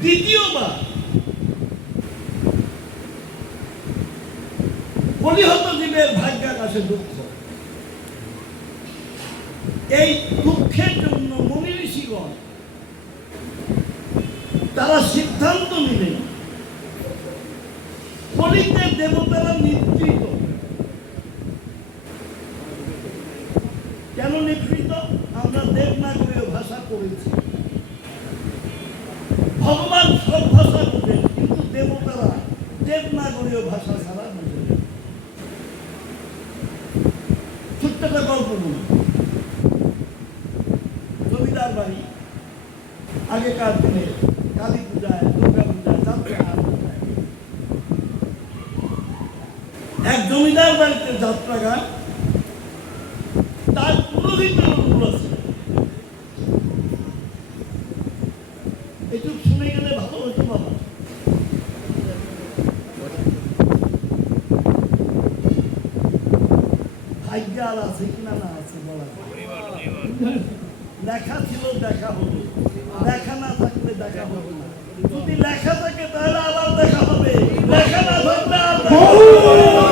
দ্বিতীয়বার বলিহত জীবের ভাগ্যাকাশে দুঃখ। এই দুঃখের জন্য মুনি ঋষিগণ তারা সিদ্ধান্ত নিলেন কলিতে দেবতারা নিদ্রিত। কেন নিদ্রিত? আমরা দেবনাগরীয় ভাষা পড়েছি। ভগবান সব ভাষা বোঝেন, কিন্তু দেবতারা দেবনাগরীয় ভাষা ছাড়া বোঝেন। ছোট্ট একটা গল্প বলি। জমিদার বাড়ি আগেকার দিনে কালী পূজায়, দুর্গা পূজায়, যাত্রা এক জমিদার বাড়িতে যাত্রা গান, তার পুরোহিতের রূল আছে। একটু শুনে গেলে ভালো হতো বাবা। ভাগ্য আর আছে কিনা না আছে বলা, লেখা ছিল দেখা হলো, লেখা না থাকলে দেখা হবে না। যদি লেখা থাকে তাহলে আবার দেখা হবে, লেখা না থাকলে আর দেখা হবে না।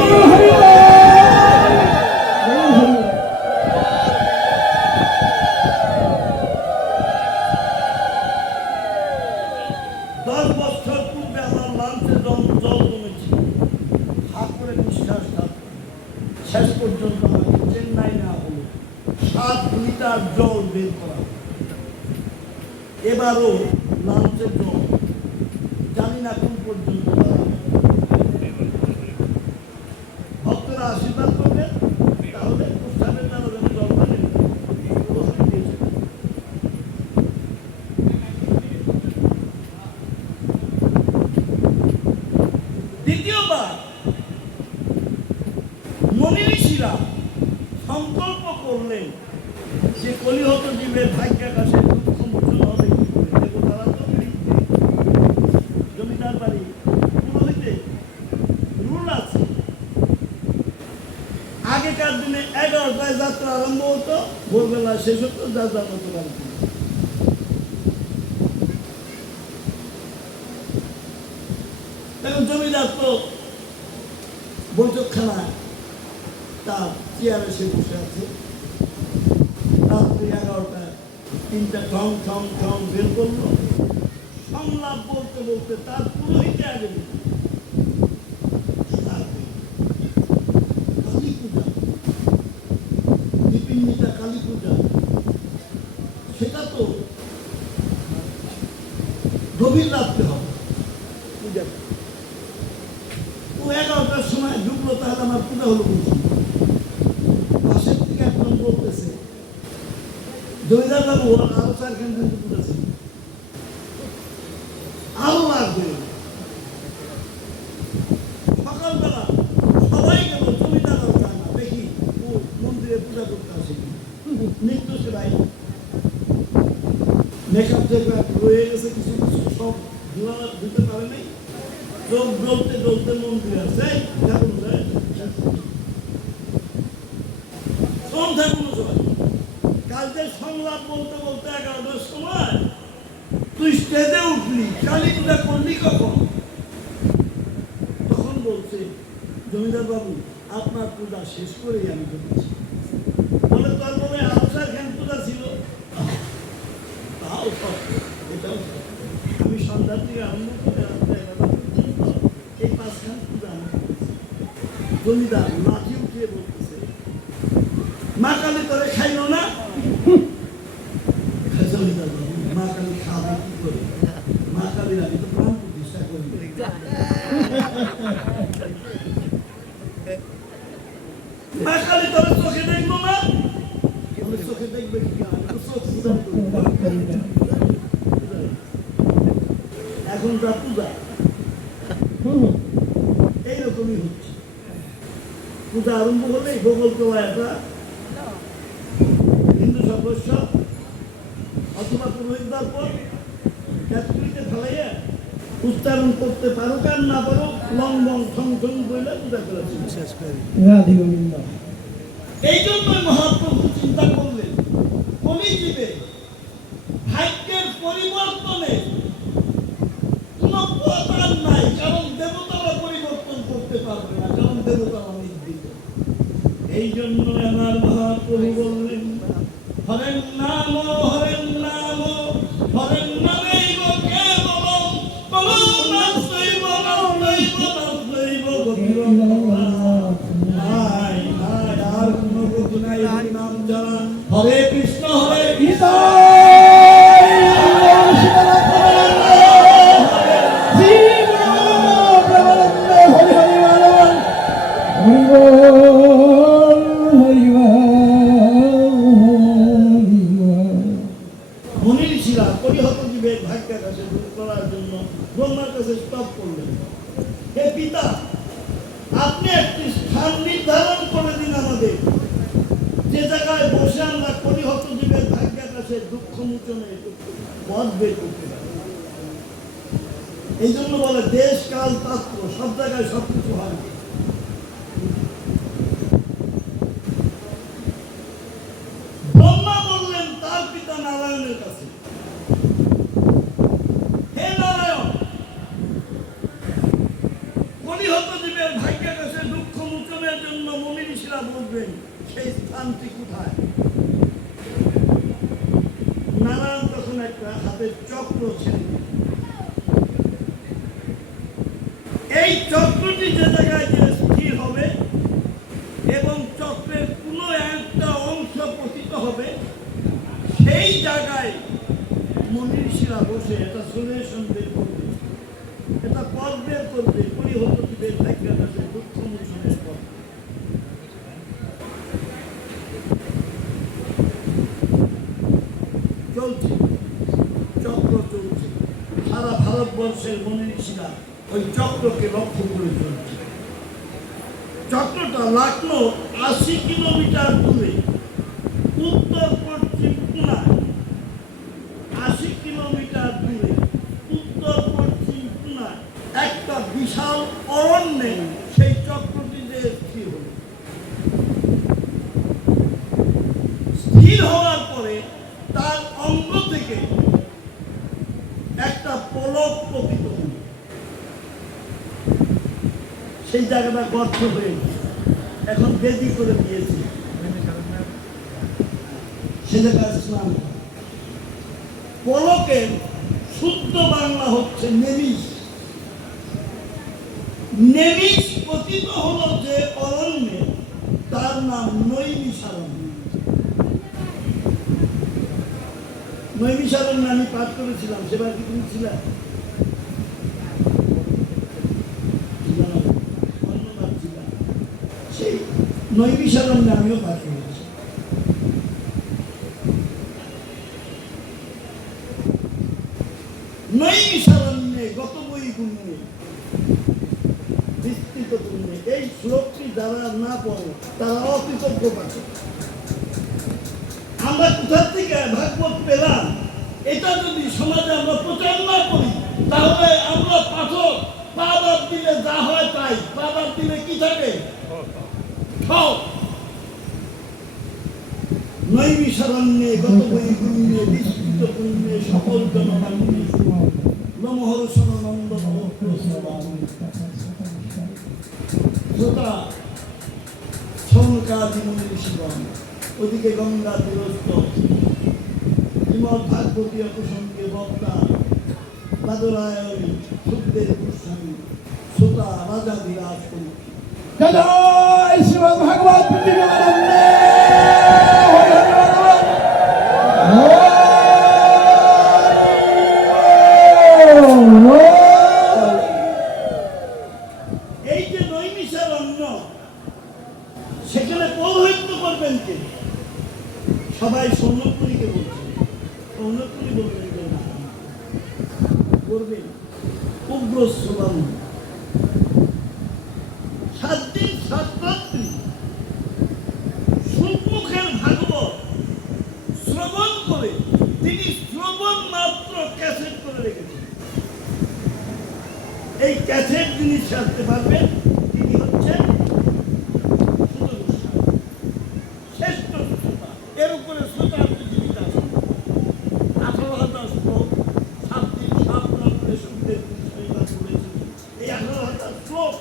10 বছর পূর্বে আমার লাঞ্চে জল কমেছিল, হাত করে নিঃশ্বাস শেষ পর্যন্ত আমাকে চেন্নাই না হলো 7 লিটার জল বের করা। এবারও লাঞ্চের জল জানি না কোন পর্যন্ত ভক্তরা আশীর্বাদ করবেন, তাহলে অনুষ্ঠানের দ্বারা যেন জল পাবেন। দ্বিতীয়বার মনি ঋষিরা সংকল্প করলেন যে কলিহত জীবের ভাগ্যাকাশে দুঃখ মোচন হবে কি করে। দেবতারা তো জমিদার বাড়ি পুরোহিতে রুল আছে। আগেকার দিনে 11টায় যাত্রা আরম্ভ হতো, ভোরবেলা শেষ হতো, যাত্রা করতে পারত। এখন জমিদার তো বৈঠকখানায় তার চেয়ারে সে বসে আছে। রাত্রি 11টায় 3টা ঠং ঠং ঠং বের করলো। সংলাপ বলতে বলতে তার পুরোহিতে আগে কালী পূজা, বিপিন্নিতা কালী পূজা, সেটা তো গভীর রাত্রে হবে পূজা। ও 11টার সময় ঢুকলো, তাহলে আমার পূজা হলো বলছি। পাশের থেকে একজন বলতেছে, জমিদার বাবু আরো 4 ঘন্টা পূজা ছিল, আরো লাগবে। সকালবেলা সবাই গেল, জমিদারও যায় না, দেখি ও মন্দিরে পূজা করতে আসে। নৃত্য সেবাই মেকআপ টেকআপ রয়ে গেছে, কিছু কিছু সব ধোয়া দিতে পারে নাই। চোখ জ্বলতে জ্বলতে মন্দিরে আছে, ঠাকুর যায় কোন ঠাকুর সবাই। কালকে সংলাপ বলতে বলতে 11টার সময় তুই স্টেজে উঠলি, কালী পূজা করলি কখন? তখন বলছে, জমিদার বাবু আপনার পূজা শেষ করেই আমি করেছি। বলে তোর বলে আলসার খান পূজা ছিল, তাও সব, এটাও আমি সন্ধ্যার থেকে আরম্ভ করে রাত্রে 11টা পর্যন্ত এই 5 খান পূজা আমি করেছি। জমিদার লাঠি উঠিয়ে বলতেছে, মা কালী তোরে খাইল না? জমিদার বাবু মা কালী খাবে কি করে? মা কালীর আমি তো প্রাণ প্রতিষ্ঠা করি। মা কালী তোরে চোখে দেখবো না? চোখে দেখবে কি? এখন যা পূজা এইরকমই হচ্ছে। পূজা আরম্ভ হলেই গোগল তোলা একটা হিন্দু সদস্য অথবা পুরোহিত দর্পণ ক্যাথলিকে ফেলাইয়া উচ্চারণ করতে পারুক আর না পারুক, লং লং ঠং ঠং বইলে পূজা করেছে। এই জন্যই মহাপ্রভু চিন্তা করলেন, কলিযুগে ভাগ্যের পরিবর্তনে কোন পথ আর নাই, কারণ দেবতারা পরিবর্তন করতে পারবে না, কারণ দেবতারা নির্দিষ্ট। এই জন্য আমার মহাপ্রভু বললেন, হরেন নাম হরেন নাম হরেন নামেইব কেবলম বলনাস্যৈব নাস্যৈব নাস্যৈব গতিরম। আর কোন গতি নাই হরি নাম জানা। হরে কৃষ্ণ হরে কৃষ্ণ ভাগ্যাকাশে দূর করার জন্য ব্রহ্মার কাছে স্তব করলেন, হে পিতা, আপনি একটি মোচনের পথ বের করতে পারে। এই জন্য বলে দেশ কাল পাত্র সব জায়গায় সবকিছু হয় না। ব্রহ্মা বললেন তার পিতা নারায়ণের কাছে, হে নারায়ণ, কলিহত জীবের ভাগ্যাকাশে দুঃখ মোচনের জন্য মুনি ঋষিরা বলবেন সেই স্থানটি কোথায়? নারায়ণ তখন একটা হাতের চক্র ছেড়ে দিলেন। এই চক্রটি যে জায়গায় যে স্থির হবে এবং চক্রের কোনো একটা অংশ পতিত হবে, সেই জায়গায় মুনি ঋষিরা বসে এটা সলিউশন বের করবে, এটা পথ বের করবে, কলিহত জীবের ভাগ্যাকাশে দুঃখ মোচনের পথ। চলছে, চক্র চলছে, সারা ভারতবর্ষের মুনি ঋষিরা ওই চক্রকে লক্ষ্য করে চলছে। চক্রটা লাগলো 80 কিলোমিটার দূরে উত্তর পশ্চিম কোণায়, 80 কিলোমিটার দূরে উত্তর পশ্চিম কোণায় একটা বিশাল অরণ্যে সেই চক্রটি যে স্থির হল। স্থির হওয়ার পরে তার অঙ্গ থেকে একটা পলক পতিত হল। সেই জায়গাটা গর্ত হয়ে গেছে, এখন বেদি করে দিয়েছে, সে জায়গায় স্নান। পলকের শুদ্ধ বাংলা হচ্ছে নেমিষ। নেমিষ পতিত হলো যে অরণ্যে, তার নাম নৈমিষারণ্য। নৈমিষারণ্য আমি পাঠ করেছিলাম, সেবার কি তুমি ছিলা? সেই নৈমিষারণ্য আমিও পাঠ করেছি। নৈমিষারণ্যে গত বই গুণে বিস্তৃত গুণে এই শ্লোকটি যারা না পড়ে তারা অকৃতজ্ঞ পাচ্ছে। আমরা কোথা থেকে ভাগবত পেলাম, এটা যদি সমাজে আমরা প্রচার না করি, তাহলে আমরা পাঠক পাবার দিলে যা হয় তাই, পাবার দিলে কি থাকে? নৈমিষারণ্যে গত বই গুণে বিস্তৃত গুণে সকল জনমান্যে নমহর্ষণ নন্দন শৌনকাদি মুনি ঋষিগণ, ওদিকে গঙ্গা তীরস্থ শ্রীমদ্ ভাগবতীয় প্রসঙ্গে বক্তা বাদরায়ণী সুখদেব গোস্বামী শ্রোতা রাজা বিরাজ করি। জয় শ্রীমদ্ ভাগবত প্রেমানন্দে। এই যে নৈমিষারণ্য, সেখানে পৌরোহিত্য করবেন কে? সবাই সৌনকপুরীকে বলছে, সৌনকপুরী বলবেন যে না, করবেন উগ্র শ্রবণ। 7 দিন 7 রাত্রি সুমুখের ভাগবত শ্রবণ করে তিনি শ্রবণ মাত্র ক্যাসেট করে রেখেছেন। এই ক্যাসেট যিনি ছাড়তে পারবেন তিনি হচ্ছেন শ্রেষ্ঠ শ্রোতা। এর উপরে শ্রোতার পৃথিবীতে আছে 18,000 শ্লোক, 7 দিন 7 রাত্রে সুখদেব গোস্বামী বলেছেন। এই 18,000 শ্লোক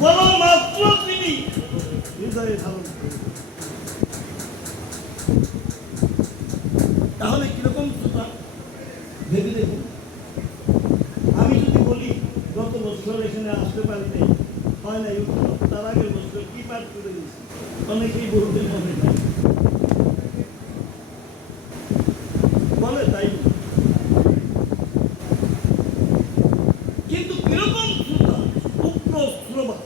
বলা মাত্র তিনি হৃদয়ে ধারণ করেন। তাহলে কিরকম শ্রোতা ভেবে দেখুন। আমি যদি বলি গত বছর এখানে আসতে পারিনি, হয় নাই উত্তর, তার আগের বছর কি পাঠ করে দিয়েছি, অনেকেই বলতে মনে নাই বলে, তাই কিন্তু কিরকম শ্রোতা? উগ্র শ্রোতা,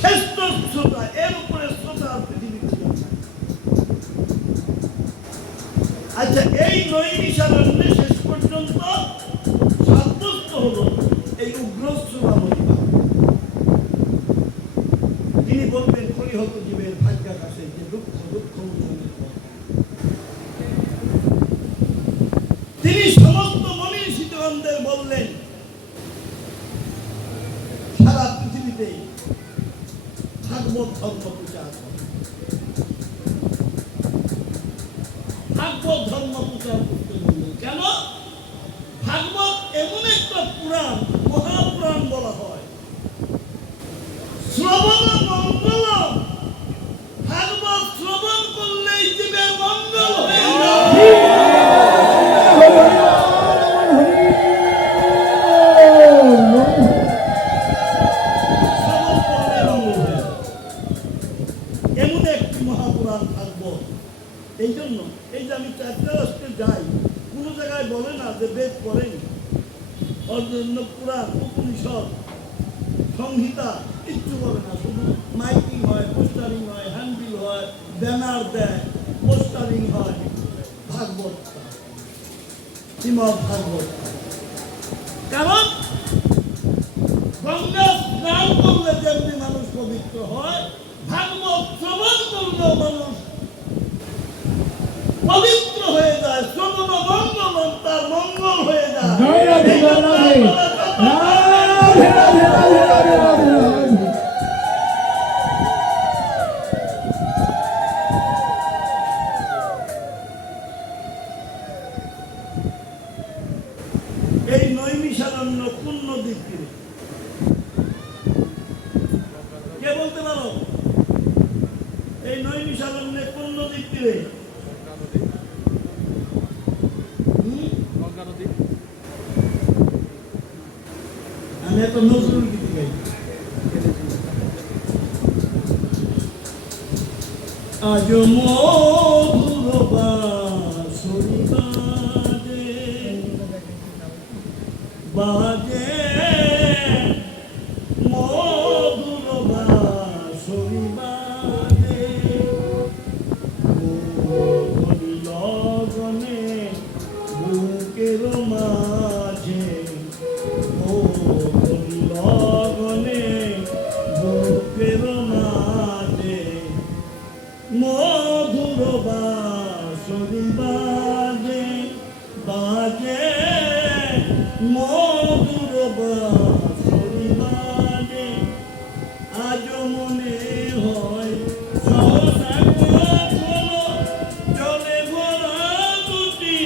শ্রেষ্ঠ শ্রোতা, এর উপরে শ্রোতা পৃথিবী ছিল। আচ্ছা, এই নৈমিষারণ্যে শেষ পর্যন্ত সাব্যস্ত হলো এই উগ্র শ্রোতা মহিমা। তিনি বলবেন কলিহত জীবের ভাগ্যাকাশে যে দুঃখ মোচনের পথ। ভাগবত ধর্ম প্রচার করে। ভাগবত ধর্ম প্রচার করতে বললেন কেন? ভাগবত এমন একটা পুরাণ, মহাপুরাণ বলা হয়, শ্রবণ মঙ্গল। ভাগবত শ্রবণ করলেই জীবের মঙ্গল হয়ে যায়। শ্রবণ করলে মঙ্গল হয়ে যায়। এমন একটি মহাপুরাণ ভাগবত। এই জন্য এই যে আমি চারটা রাষ্ট্রে যাই, কোনো জায়গায় বলে না যে বেদ পড়েন, অন্য পুরাণ, উপনিষদ, সংহিতা কিচ্ছু বলে না। শুধু মাইকিং হয়, পোস্টারিং হয়, হ্যান্ডবিল হয়, ব্যানার দেয়, পোস্টারিং হয়। ভাগবত, শ্রীমদ্ ভাগবত। কারণ গঙ্গা স্নান করলে যেমনি মানুষ পবিত্র হয়, ভাগবত শ্রবণ করলেও মানুষ পবিত্র হয়ে যায়। শ্রবণ মঙ্গল, তার মঙ্গল হয়ে যায়। জয় রাধে, জয় রাধে, রাধে রাধে, রাধে রাধে, রাধে রাধে। এই নৈমিষারণ্য কোন নদীর তীরে? কে বলতে পারো? এই নৈমিষারণ্যে কোন নদীর তীরে? আমি একটা নজরুল গীতি গাই। আজ মধুর বাঁশরি বাজে, মধুর বাঁশরি বাজে, লগনে বুকের মাঝে, লগনে বুকের মাঝে, মধুর বাঁশরি বাজে, বাজে মধুর বাঁশরি বাজে। আজ মনে হয় সহসা কখনো জলে ভরা দুটি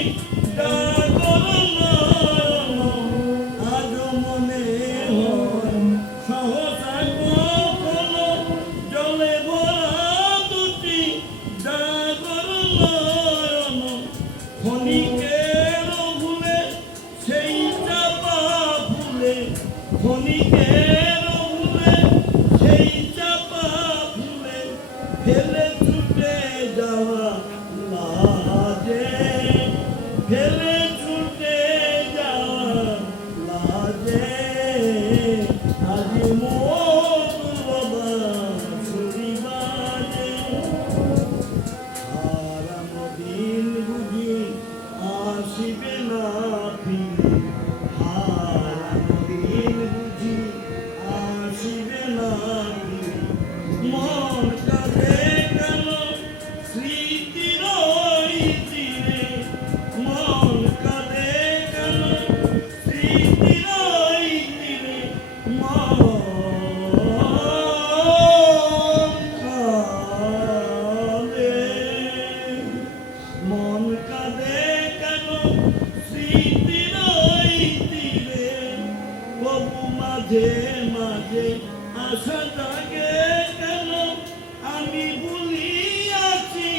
ডাগর নয়ন। আজ মনে হয় সহসা কখনো জলে ভরা দুটি ডাগর নয়ন। ক্ষণিকের ভুলে সেই চাপা ফুলে, ক্ষণিকের ভুলে সেই চাপা ফুলে, ফেলে ছুটে যাওয়া লাজে, ফেলে ছুটে যাওয়া লাজে। আজ মধুর বাঁশরি বাজে, আরাম দিন বুঝি আসিবে না ফিরে, আরাম দিন বুঝি আসিবে না ফিরে। মন কাঁদে কেন স্মৃতির ওই তীরে, মন কাঁদে কেন স্মৃতির ওই তীরে, মন কাঁদে, মন কাঁদে কেন স্মৃতির ওই তীরে। তবু মাঝে মাঝে আশা জাগে কেন, আমি ভুলিয়াছি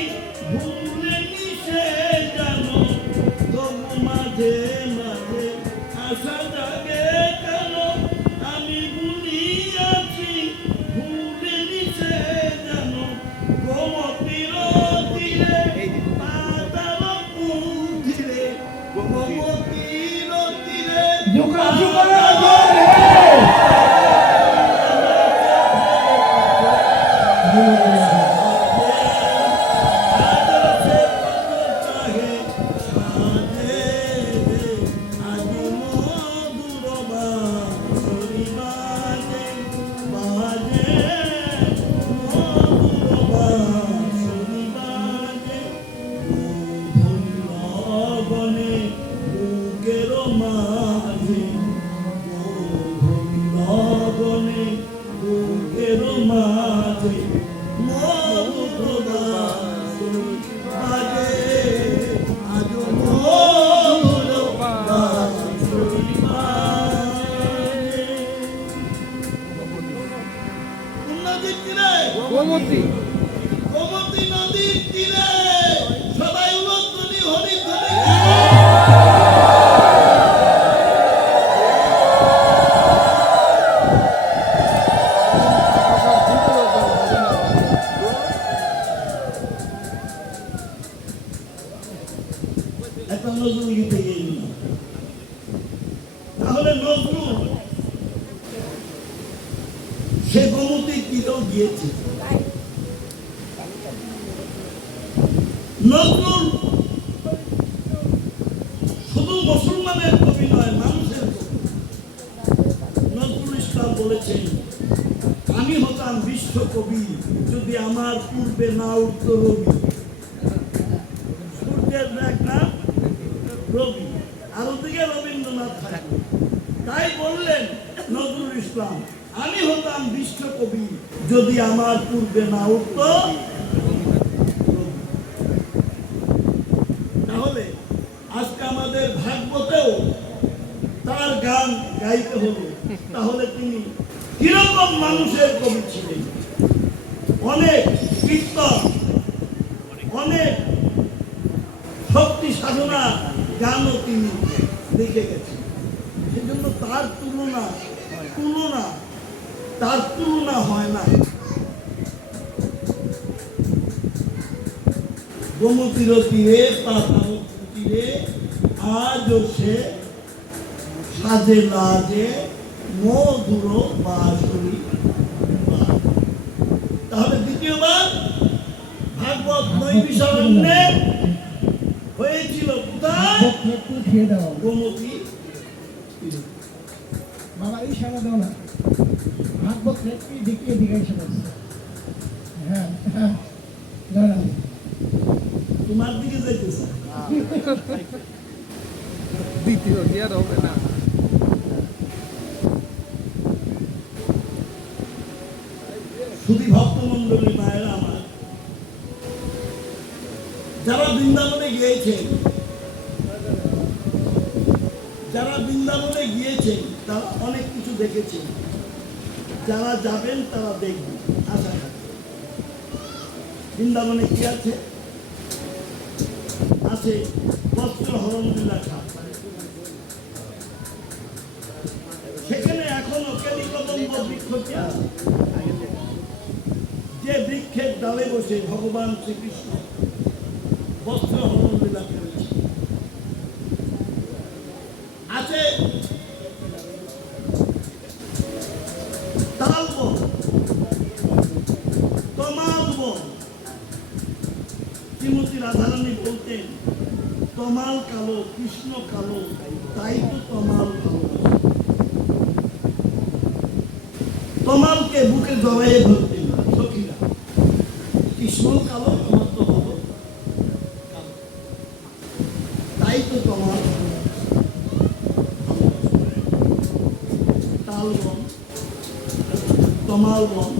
নদীর তীরে সবাই উলধ্বনি হরিধ্বনি একটা নজরুল গীতে গিয়ে নিলাম। তাহলে নজরুল সে গোমতী তীরেও গিয়েছে। নজরুল শুধু মুসলমানের কবি নয়, মানুষের কবি। নজরুল ইসলাম বলেছেন, আমি হতাম বিশ্ব কবি যদি আমার পূর্বে না উঠত রবি। সূর্যের দেখ না রবি, আর ওদিকে রবীন্দ্রনাথ ঠাকুর। তাই বললেন নজরুল ইসলাম, আমি হতাম বিশ্ব কবি যদি আমার পূর্বে না উঠত। তাহলে আজকে আমাদের ভাগবতেও তার গান গাইতে হলো। তাহলে তিনি কিরকম মানুষের কবি ছিলেন? অনেক কীর্তন, অনেক শক্তি সাধনা গানও তিনি লিখে গেছেন। সেজন্য তার তুলনা হয় না। গোমতীর তীরে পাতাল তীরে আজও সে সাজে লাজে মধুর বাঁশরি। তাহলে দ্বিতীয়বার ভাগবত নৈমিষারণ্যে হয়েছিল কোথায়? গোমতী। বাবা এই সারা দাও না, ভাগবত দিকে দিকে এসে বলছে। হ্যাঁ হ্যাঁ, দাঁড়াও, তোমার দিকে যাইতেছে। দ্বিতীয় কি আর হবে না? শুধু ভক্তমন্ডলী মায়েরা আমার, যারা বৃন্দাবনে গিয়েছেন, তারা অনেক কিছু দেখেছেন। যারা যাবেন তারা দেখবেন, আশা করি। বৃন্দাবনে কি আছে? আছে বস্ত্র হরণলীলা ঘাট। সেখানে এখনো কেলিকদম্ব বৃক্ষটি আছে, যে বৃক্ষের ডালে বসে ভগবান শ্রীকৃষ্ণ বস্ত্র হরণলীলা করেছে। আছে তালবন, তমালবন। শ্রীমতী রাধারানী বলতেন, তমাল কালো, কৃষ্ণ কালো, তাই তো তমাল ভালোবাসে। তমালকে বুকে জড়াইয়ে ধরতেন সখীরা, কৃষ্ণ কালো, আমার তো হলো কালো, তাই তো তমাল তালবন, তমালবন,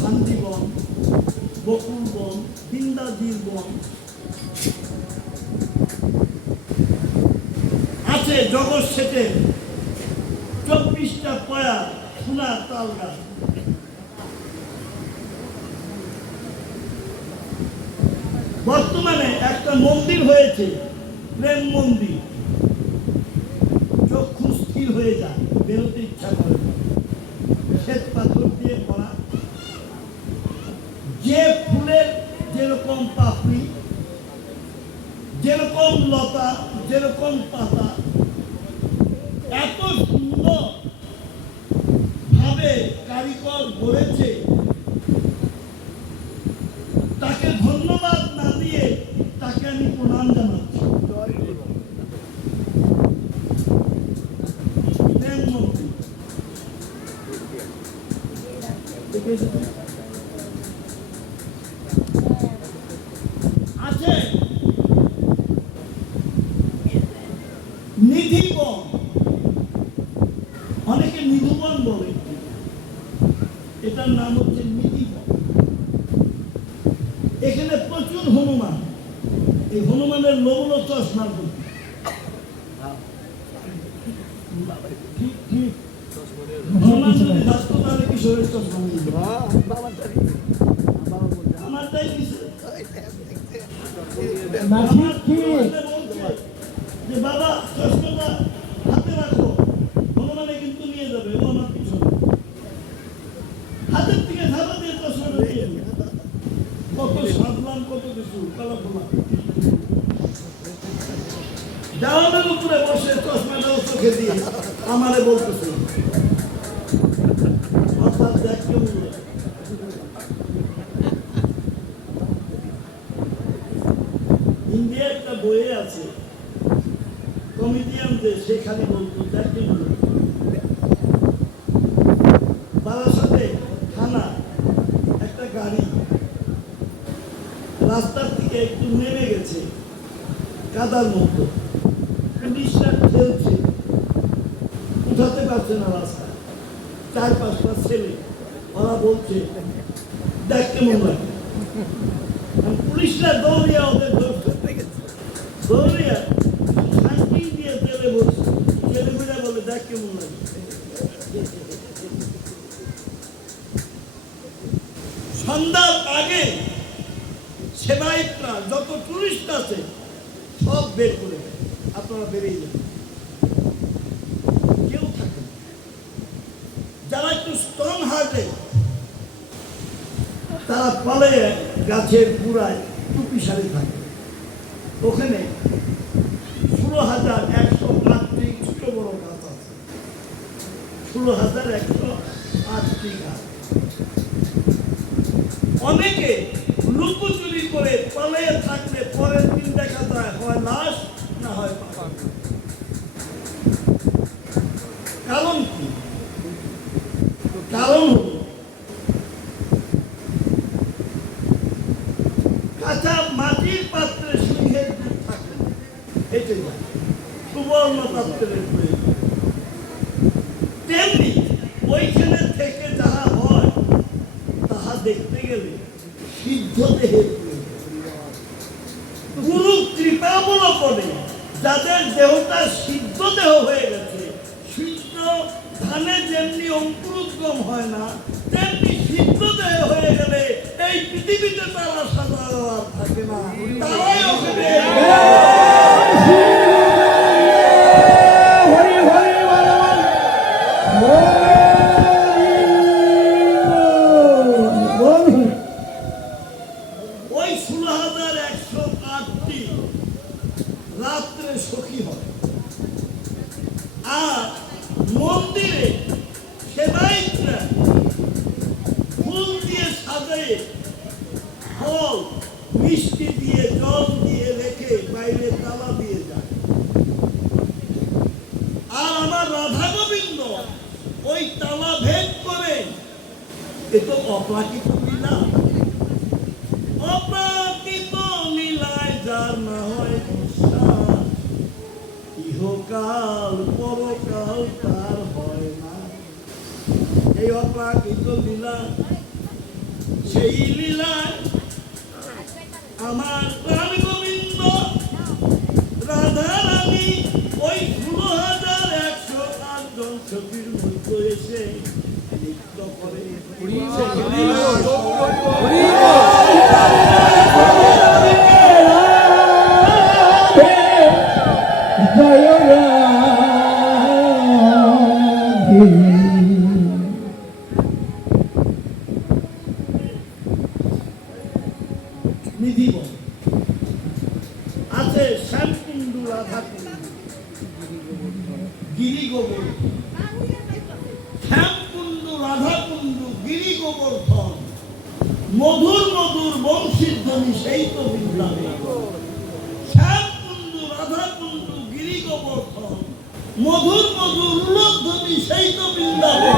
ভান্দিবন, বকুল বন, বৃন্দাজির বন। আছে জগৎ সেটের 24টা পয়া সোনা তাল গাছ। বর্তমানে একটা মন্দির হয়েছে, প্রেম মন্দির। চক্ষু স্থির হয়ে যায়, বেরোতে ইচ্ছা করে না। শ্বেত পাথর দিয়ে করা, যে ফুলের যেরকম পাপড়ি, যেরকম লতা, যেরকম পাতা, এত সুন্দর ভাবে কারিগর গড়েছে, তাকে ধন্যবাদ না দিয়ে তাকে আমি প্রণাম জানাচ্ছি। আছে নিধিবন, অনেকে নিধুবন বলে, এটার নাম হচ্ছে নিধিবন। এখানে প্রচুর হনুমান। এই হনুমানের লোবল চশমার প্রতি ঠিক ঠিক হনুমান যদি থাকতো তাহলে কিশোরের চশমা নিয়ে আমারটাই কিছু না ঠিক কি বলছে যে বাবা চশমাটা হাতে রাখো, ভগবানে কিন্তু নিয়ে যাবে, ও আমার পিছনে হাতের থেকে ধারা দিয়ে চশমাটা নিয়ে যাবে। কত সাধলাম, কত কিছু কালাফোলা দেওয়ালের উপরে বসে চশমাটাও চোখে দিয়ে আমারে বলতেছে, অর্থাৎ দেখ কেমন লাগে। ইন্ডিয়া একটা বইয়ে আছে, কমেডিয়ানদের, সেখানে বলতো দেখ কেমন লাগে। বারাসাতে থানা একটা গাড়ি রাস্তার থেকে একটু নেমে গেছে কাদার মতো, পুলিশরা ঠেলছে, উঠাতে পারছে না রাস্তা, 4-5টা ছেলে, ওরা বলছে দেখ কেমন লাগে। পুলিশরা দৌড়িয়া ওদের ধরতে দৌড়িয়া শান্তি দিয়ে তেলে বলছে, ছেলেমেয়েরা বলে দেখ কেমন লাগে। সন্ধ্যার আগে সেবায়িতরা যত টুরিস্ট আছে সব বের করে দেয়, আপনারা বেরিয়ে যান, কেউ থাকে না। যারা একটু স্ট্রং হার্টে তারা পালে গাছের গুড়ায় টুপি শাড়ি থাকে, ওখানে 16,108টি ছোট বড় গাছ আছে, 16,108টি গাছ। অনেকে লুকোচুরি করে পালিয়ে থাকলে পরের দিন দেখা যায় হয় লাশ না হয় পাকা। কারণ কি? কারণ হল কাঁচা মাটির পাত্রে সিংহের দুধ থাকে না, হেঁটে যায়, সুবর্ণ পাত্রের প্রয়োজন। তেমনি ওইখানে থেকে যাহা হয় তাহা দেখতে গেলে সিদ্ধ দেহের গুরু কৃপা অবলম্বনে যাদের দেহটা সিদ্ধ দেহ হয়ে গেছে, সিদ্ধ ধানে যেমনি অঙ্কুরোদ্গম হয় না, তেমনি সিদ্ধ দেহ হয়ে গেলে এই পৃথিবীতে তারা সাদা আর থাকে না, তারাই ওখানে ওই 16,108টি রাত্রে সখী হয়। আর মন্দিরে সেবায়িতরা ফুল দিয়ে সাজায়ে, ফল মিষ্টি দিয়ে, জল দিয়ে রেখে বাইরে তালা দিয়ে যায়। আর আমার রাধা গোবিন্দ ওই তালা ভেদ করে, এ তো অপ্রাকৃত লীলা। অপ্রাকৃত লীলায় যার না হয় বিশ্বাস, ইহকাল পরকাল তার হয় না। এই অপ্রাকৃত লীলা, সেই লীলায় আমার প্রাণ গোবিন্দ রাধা রানী ওই 16,108 জন সখীর মধ্যে এসে নৃত্য করে। নিধি বল আছে, শ্যামকুণ্ডু, রাধাকুণ্ডু, গিরি গোবর্ধন, শ্যামকুণ্ডু, রাধাকুণ্ডু, গিরি গোবর্ধন, মধুর মধুর বংশীর ধ্বনি সেই তো বৃন্দাবন। শ্যামকুণ্ডু, রাধাকুণ্ডু, গিরি গোবর্ধন, মধুর মধুর উলধ্বনি সেই তো বৃন্দাবন।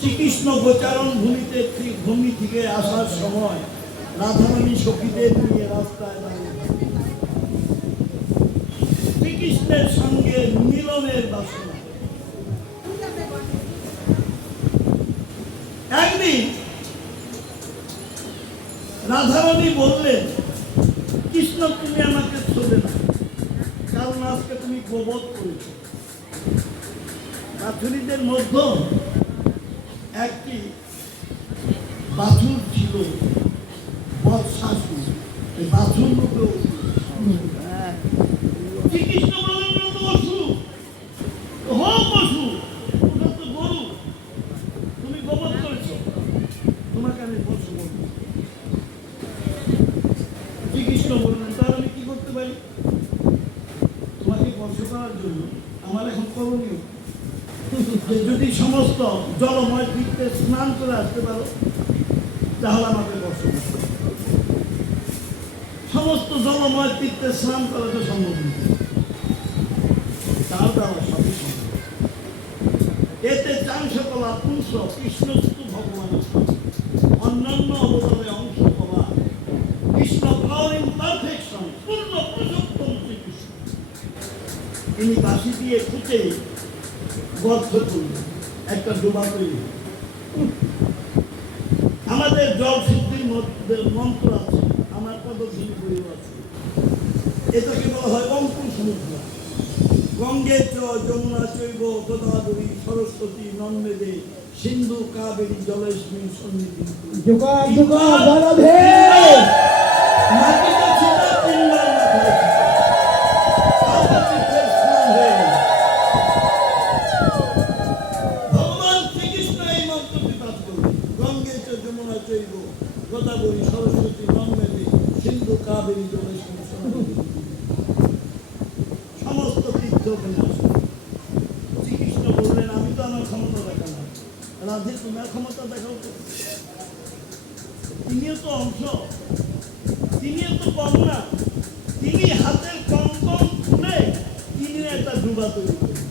শ্রীকৃষ্ণ গোচারণ ভূমি থেকে আসার সময় রাধারানী সখীদের নিয়ে রাস্তায় দাঁড়িয়ে শ্রীকৃষ্ণের সঙ্গে মিলনের বাসনা। একদিন রাধারানী বললেন, কৃষ্ণ তুমি আমাকে ছোবে না, কারণ আজকে তুমি গোবধ করেছ। বাছুরীদের মধ্যে একটি বাছুর ছিল বৎসাসুর, এই বাছুর রূপে হ্যাঁ শ্রীকৃষ্ণ বলেন না তো অসুর, হোক অসুর, ওটা তো গরু, তুমি গোবধ করেছ, তোমাকে আমি বৎস বলবো। শ্রীকৃষ্ণ বললেন তাহলে আমি কি করতে পারি? তোমাকে বর্ষ করার জন্য আমার এখন করণীয় যে যদি সমস্ত জলময় তীর্থে স্নান করে আসতে পারো তাহলে আমাকে বর্ষ করতে হবে। সমস্ত জলময় তীর্থে স্নান করা তো সম্ভব নয়, তার দ্বারা সবই সম্ভব। এতে চান সকলা পুংস কৃষ্ণস্তু ভগবান, অন্যান্য অবতারে অংশ করা কৃষ্ণ পাওয়ার ইন পারফেকশন, পূর্ণ পুরুষোত্তম শ্রীকৃষ্ণ। তিনি বাঁশি দিয়ে খুঁটে গর্ত করলেন, একটা ডোবা তৈরি। আমাদের জল সিদ্ধির মধ্যে মন্ত্র আছে, আমার পদধূলি বইও আছে, এটাকে বলা হয় অঙ্কুশ মুদ্রা। গঙ্গে চ যমুনা চৈব গোদাবরী সরস্বতী নর্মদে সিন্ধু কাবেরী জলেস্মিন সন্নিধি। যুগা যুগা জলধে মাটিতে ছিল তিনবার মাথায় ছিল। পার্বতীর স্নান হয়ে গেল। ভগবান শ্রীকৃষ্ণ এই মন্ত্রটি পাঠ করলেন, গঙ্গে চ যমুনা চৈব গোদাবরী সরস্বতী নর্মদে সিন্ধু কাবেরী জলেস্মিন সন্নিধি। সমস্ত তীর্থ ওখানে আসবে। শ্রীকৃষ্ণ বললেন আমি তো আমার ক্ষমতা দেখালাম, রাধে তোমার ক্ষমতা দেখাও তো। তিনিও তো অংশ, তিনিও তো কন্যা, তিনি হাতের কঙ্কন খুলে তিনি একটা ডুবা তৈরি করলেন।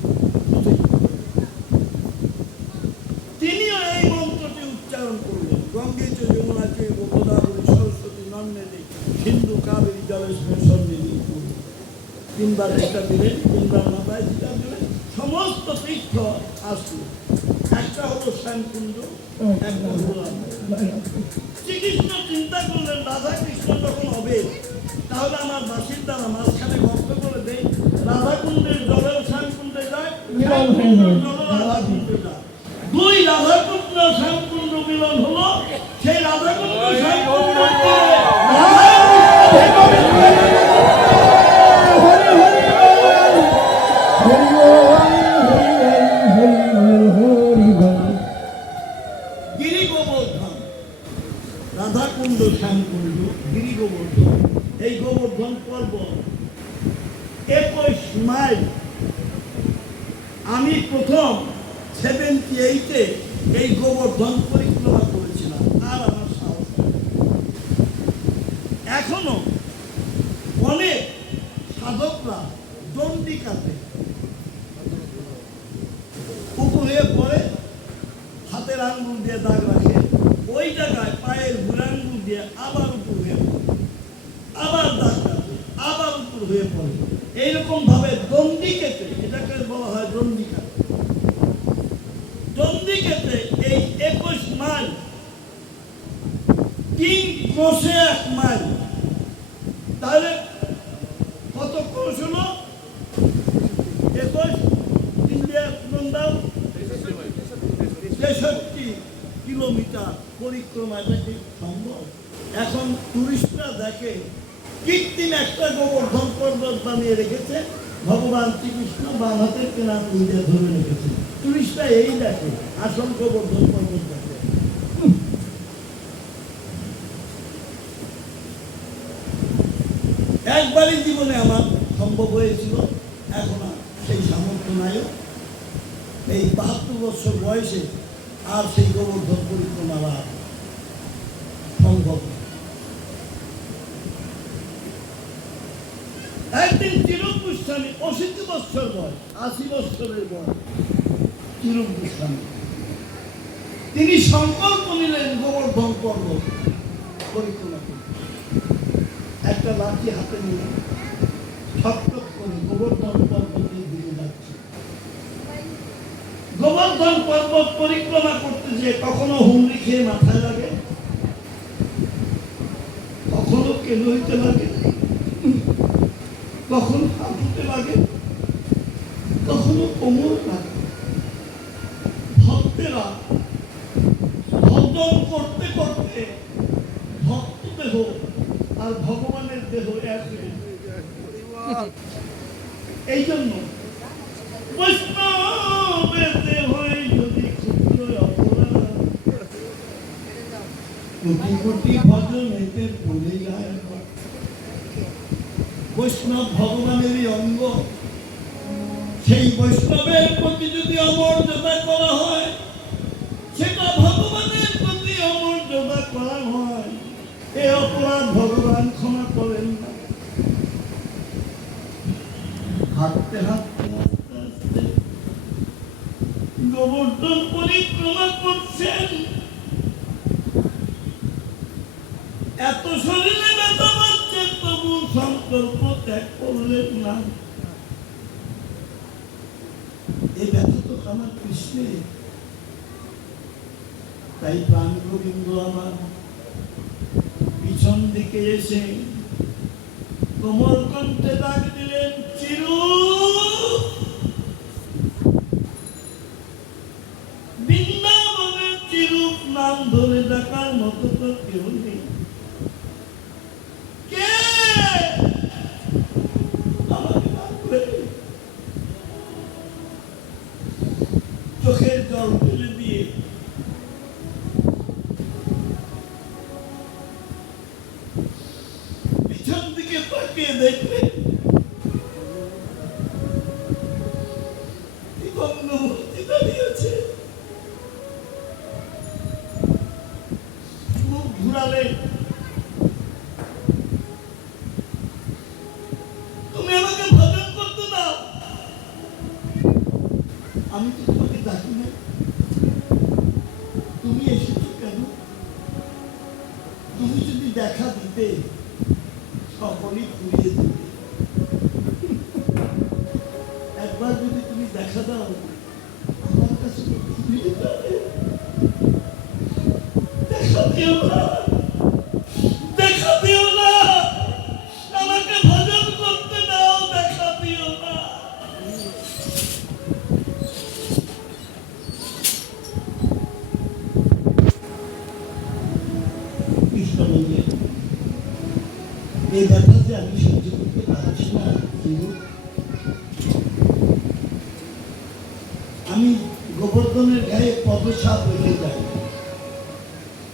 তিনিও এই মন্ত্রটি উচ্চারণ করলেন, গঙ্গে চ যমুনা চৈব গোদাবরী সরস্বতী নর্মদে সিন্ধু কাবেরী জলেস্মিন সন্নিধি। তিনবার এটা দিলেন, তিনবার মাথায় যেটা দিলেন, সমস্ত তীর্থ আসলো। একটা হলো শ্যামকুণ্ড, একটা হলো রাধা। শ্রীকৃষ্ণ চিন্তা করলেন রাধা কৃষ্ণ যখন হবে তাহলে আমার বাসির দ্বারা মাঝখানে গর্ত করে দেয়, রাধাকুণ্ডের জলেও শ্যামকুণ্ডে যায়, শ্যামকুণ্ডের জলও রাধাকুণ্ডে যায়। দুই রাধাকুণ্ড শ্যামকুণ্ড মিলন হলো, সেই রাধাকুণ্ড শ্যামকুণ্ড গিরি গোবর্ধন, রাধাকুণ্ড শ্যামকুণ্ড গিরি গোবর্ধন। এই গোবর্ধন পর্বত 21 মাইল। আমি প্রথম 78-এ এই গোবর্ধন পরিক্রমা করেছিলাম, আর আমার সাহস হয়নি। এখনো অনেক সাধকরা দণ্ডিকাতে উপরে পরে হাতের আঙ্গুল দিয়ে দাগ রাখে, ওই জায়গায় পায়ের বুড়াঙ্গুল দিয়ে আবার উপর হয়ে পড়ে, আবার দাগ রাখে, আবার উপর হয়ে পড়ে। এইরকম ভাবে দণ্ডিকেতে, এটাকে বলা হয় দণ্ডিকা। দণ্ডিকেতে এই 21 মাইল, 3 ক্রোশে 1 মাইল, তাহলে কত ক্রোশ হলো? 21 ইন্ডিয়া 63 কিলোমিটার পরিক্রমা, এটা কি সম্ভব? এখন টুরিস্টরা দেখে কৃত্রিম একটা গোবর্ধন পর্বত বানিয়ে রেখেছে, ভগবান শ্রীকৃষ্ণ বাম হাতের কেনা দিয়ে ধরে রেখেছে। টুরিস্টরা এই দেখে, আসল গোবর্ধন পর্বত দেখে। একবারই জীবনে আমার সম্ভব হয়েছিল, এখন আর সেই সামর্থ্য নাই। এই 72 বছর বয়সে আর সেই গোবর্ধন পরিক্রমা সম্ভব। একদিন চিরূপ গোস্বামী 80 বছর বয়স, 80 বছরের বয়স, চিরূপ গোস্বামী তিনি সংকল্প নিলেন গোবর্ধন পর্বত পরিক্রমা করতে। একটা লাঠি হাতে নিয়ে ঠকঠক করে গোবর্ধন পর্বতের দিকে যাচ্ছে। গোবর্ধন পর্বত পরিক্রমা করতে যে কখনো হুমড়ি খেয়ে মাথায় লাগে, কখনো কেলো হইতে লাগে, কখনো হাঁটুতে লাগে, কখনো কোমর লাগে। ভক্তেরা ভজন করতে করতে ভক্ত দেহ আর ভগবানের দেহ এক হয়ে যায়। এই জন্য বৈষ্ণবের দেহই যদি ক্ষুদ্র অপরাধ, কোটি কোটি ভজন এতে পড়ে যায়। বৈষ্ণব ভগবানেরই অঙ্গ, সেই বৈষ্ণবের প্রতি যদি অমর্যাদা করা হয়, সেটা ভগবানের প্রতি অমর্যাদা করা হয়। এ অপরাধ ভগবান ক্ষমা করেন না। হাঁটতে হাঁটতে আস্তে আস্তে গোবর্ধন পরিক্রমা করছেন। এত শরীরে ব্যথা পাচ্ছে, তবু সংকল্প ত্যাগ করলেন না। এই ব্যথা তো আমার কৃষ্ণের, তাই প্রাণ গোবিন্দ আমার পিছন দিকে এসে কোমল কণ্ঠে ডাক দিলেন, চিরু। বৃন্দাবনের চিরূপ নাম ধরে ডাকার মতো তো কেউ নেই। কে আমাকে ডাকবে? চোখের জল ফেলে দিয়ে পিছন দিকে তাকিয়ে দেখলে ভগ্নমূর্তি দাঁড়িয়েছে। মুখ ঘুরালে, তুমি আমাকে ভজন করতে দাও। আমি তো তোমাকে ডাকি না, তুমি এসেছো কেন? তুমি যদি দেখা দিতে, সকলেই ঘুরিয়ে দিতে। একবার যদি তুমি দেখা দাও, আমার কাছে ঘুরিয়ে যাবে। দেখা দিও না, দেখা দিও না, আমাকে ভজন করতে দাও, দেখা দিও না। কৃষ্ণ বললেন, এই ব্যথাতে আমি সহ্য করতে পারছি না। আমি গোবর্ধনের গায়ে পদছাপ রেখে যাই,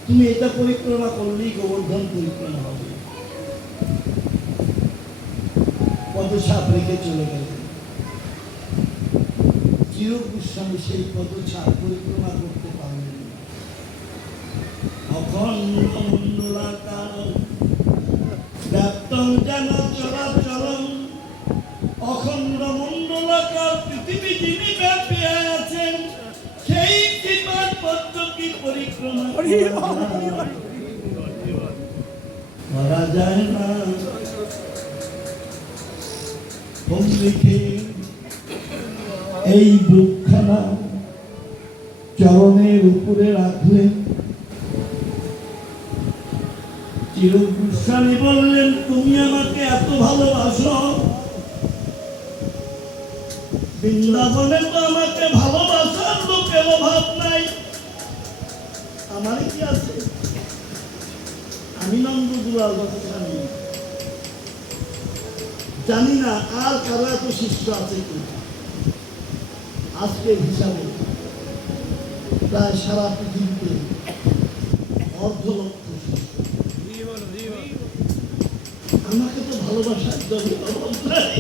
তুমি এটা পরিক্রমা করলেই গোবর্ধন পরিক্রমা হবে। পদছাপ রেখে চলে গেল। চিরূপ গোস্বামী সেই পদছাপ পরিক্রমা করতে পারলেন না। অখণ্ড মণ্ডলাকার ব্যাপ্তং যেন চরাচরং, অখণ্ড মণ্ডলাকার পৃথিবী যিনি ব্যাপিয়ে আছেন, সেই কৃপার পদ্ধতি পরিক্রমা করা যায় না। হোম লিখে এই বুকখানা চরণের উপরে রাখলেন। চিরূপ গোস্বামী বললেন, তুমি আমাকে এত ভালোবাসো, বৃন্দাবনে তো আমাকে ভালোবাসার লোকের অভাব নাই। আমার কি আছে? আমি নন্দ দুলাল গোস্বামী, জানি না আর কারো এত শিষ্য আছে কি। আজকের হিসাবে প্রায় সারা পৃথিবীতে অর্ধলক্ষ শিষ্য। আমাকে তো ভালোবাসার জন্য অভাব নাই।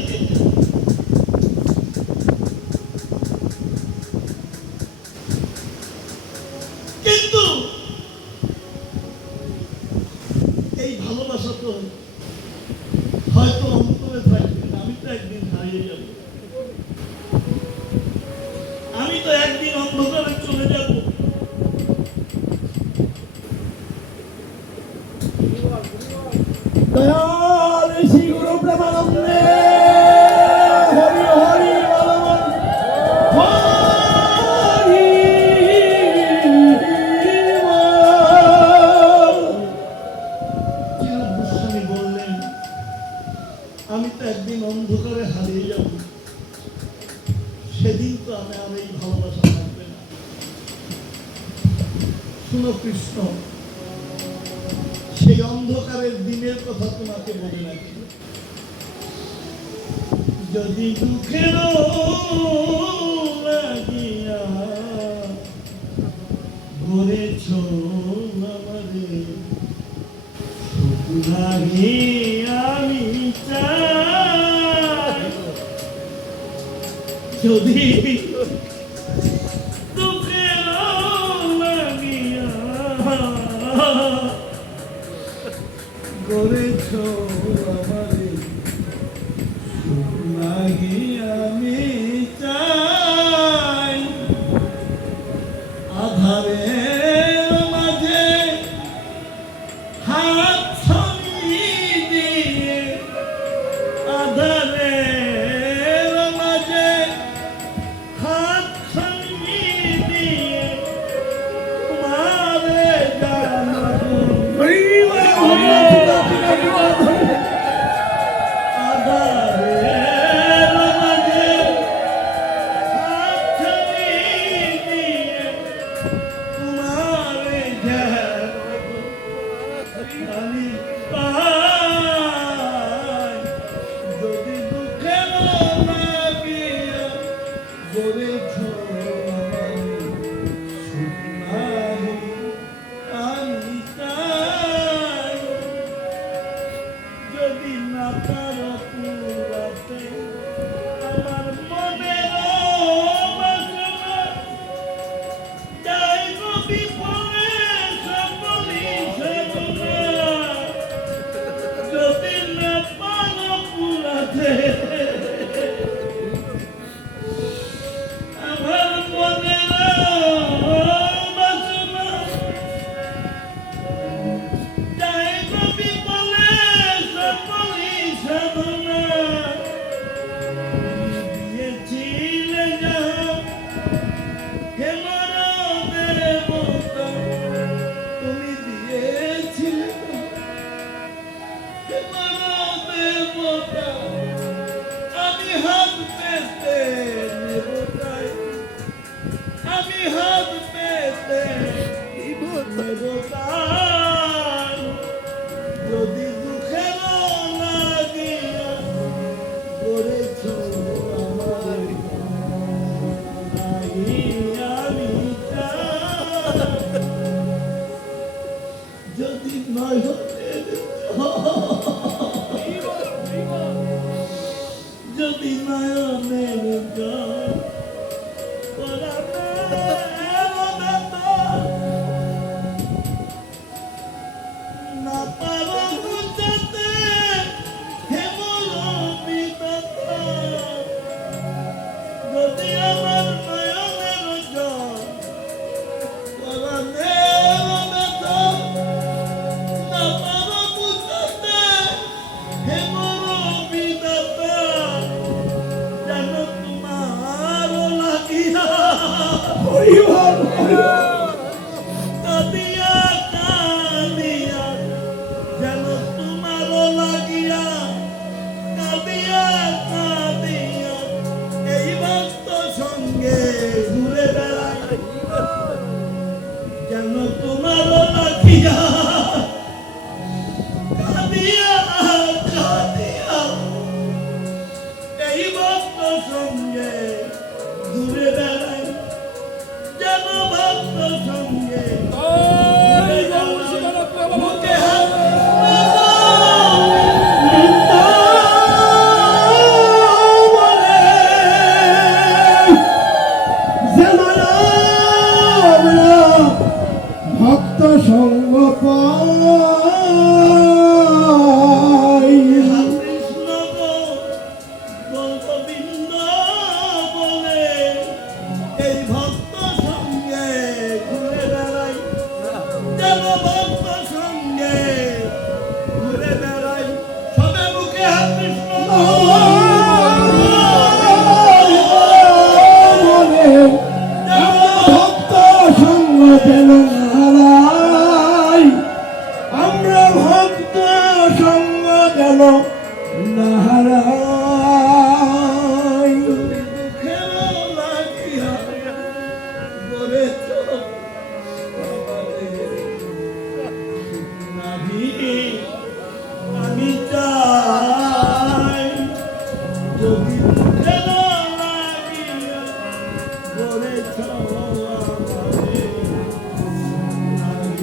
কিন্তু এই ভালোবাসা তো হয়তো অন্তরে থাকবে, আমি তো একদিন হারিয়ে যাব, আমি তো একদিন অন্ধকারে চলে যাব। দয়াল শ্রী গুরু প্রেমানন্দে হরি হরি বলবন হরি চিরূপ গোস্বামী বললেন, আমি তো একদিন অন্ধকারে হারিয়ে যাব, সেদিন তো আমার এই ভালোবাসা থাকবে না। শুনো কৃষ্ণ, সেই অন্ধকারের দিনের কথা তোমাকে বলে রাখি। যদি দুঃখের লাগিয়া গড়েছ আমারে, লাগে আমি চাই। যদি দুঃখের লাগিয়া গড়েছ আমারে, লাগে আমি চাই। আধারের মাঝে হাত ছড়িয়ে দিয়ে, আধারের মাঝে হাত ছড়িয়ে দিয়ে তোমারে জানাবো। আধারের মাঝে হাত ছড়িয়ে দিয়ে তোমারে জানাবো। আমি পাই যদি দুঃখের লাগিয়া গড়েছ আমারে, সুখ নাই আমি চাই। যদি না পারো পুরাতে আমার মনের বাসনা, যাই গো বিফলে সকলি সাধনা। যদি না পারো পুরাতে আমার মনের বাসনা, যাই গো বিফলে সকলি সাধনা। দিয়েছিলে যাহা হে মরদের মতো, তুমি দিয়েছিলে হে মরদের মতো। আমি হাত পেতে নেব তাই, আমি হাত পেতে নেব তাই। যদি দুঃখের লাগিয়া গড়েছ আমার, লাগিয়া আমি চাই। যদি নয়নের যদি নয়নের জল পরাতে না পারো বুঝাতে, হে মরমিতা। যদি আমার নয়নের জল পরাতে না পারো বুঝাতে, হে মরমিতা। যেন তোমার লাগিয়া কাঁদিয়া কাঁদিয়া, যেন তোমার লাগিয়া কাঁদিয়া কাঁদিয়া এই ভক্ত সঙ্গে ঘুরে বেড়াই। যেন তোমার লাগিয়া কাঁদিয়া কাঁদিয়া এই ভক্ত সঙ্গে ঘুরে বেড়াই। যেন ভক্ত সঙ্গে মুখে হাত ভক্ত সঙ্গ পাই। কৃষ্ণ গো গোবিন্দ বলে এই ভক্ত সঙ্গে ঘুরে বেড়াই। যেন ভক্ত সঙ্গে ঘুরে বেড়াই। সবে মুখে হাত কৃষ্ণ ভক্ত সঙ্গ যেন হারাই, আমরা ভক্ত সঙ্গ যেন নারায়ণ দুঃখের লাগিয়া করেছ আমি চাই যদি দুঃখের লাগিয়া করেছ আমি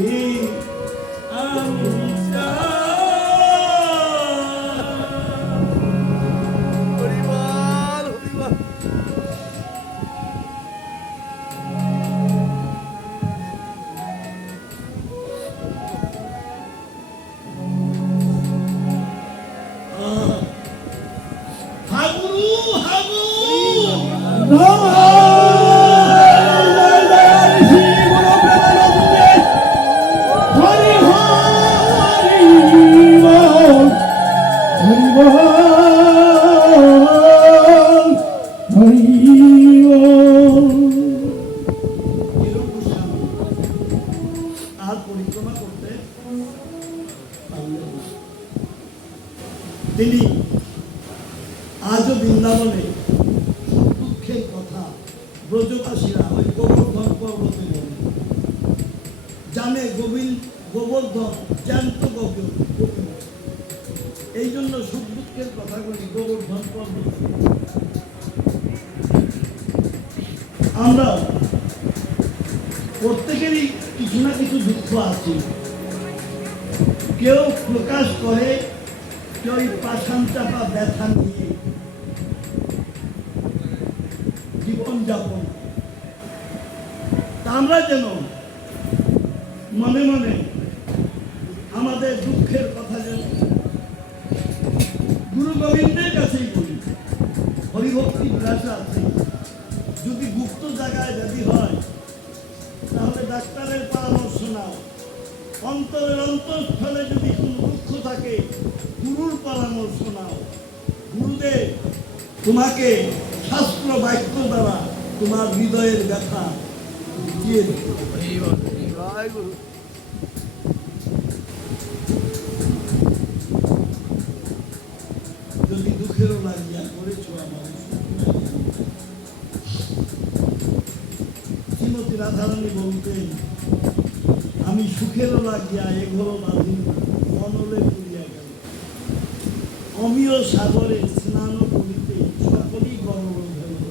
হরিবল হরিবল হাগুরু হাগু আর পরিক্রমা করতে পারলেন না। তিনি আজও বৃন্দাবনে দুঃখের কথা ব্রজবাসীরা ওই গোবর্ধন পর্বতে বলে জানে গোবর্ধন জ্যান্ত গোপীন এই জন্য সুখ দুঃখের কথাগুলি গোবর্ধন পর্বত। আমরা প্রত্যেকেরই কিছু না কিছু দুঃখ আছে, কেউ প্রকাশ করে, কেউ পাষাণ চাপা ব্যথা নিয়ে জীবনযাপন। তা আমরা যেন মনে মনে আমাদের দুঃখের কথা যেন গুরু গোবিন্দের কাছেই বলি। হরিভক্তি বিলাস আছে, যদি গুপ্ত জায়গায় ব্যাধি হয় তাহলে ডাক্তারের পরামর্শ নাও। অন্তরের অন্তঃস্থলে যদি কোনো দুঃখ থাকে গুরুর পরামর্শ নাও। গুরুদেব তোমাকে শাস্ত্র বাক্য দ্বারা তোমার হৃদয়ের ব্যথা বুঝিয়ে দেবে। জয় গুরু যদি দুঃখেরও লাগিয়া করেছ আমার শ্রীমতী রাধারানী বলতেন, আমি সুখেরও লাগিয়া এ ঘর বাঁধি মনলে পুরিয়া গেল, অমিয় সাগরে স্নান করিতে সকলেই গর্ব হইল।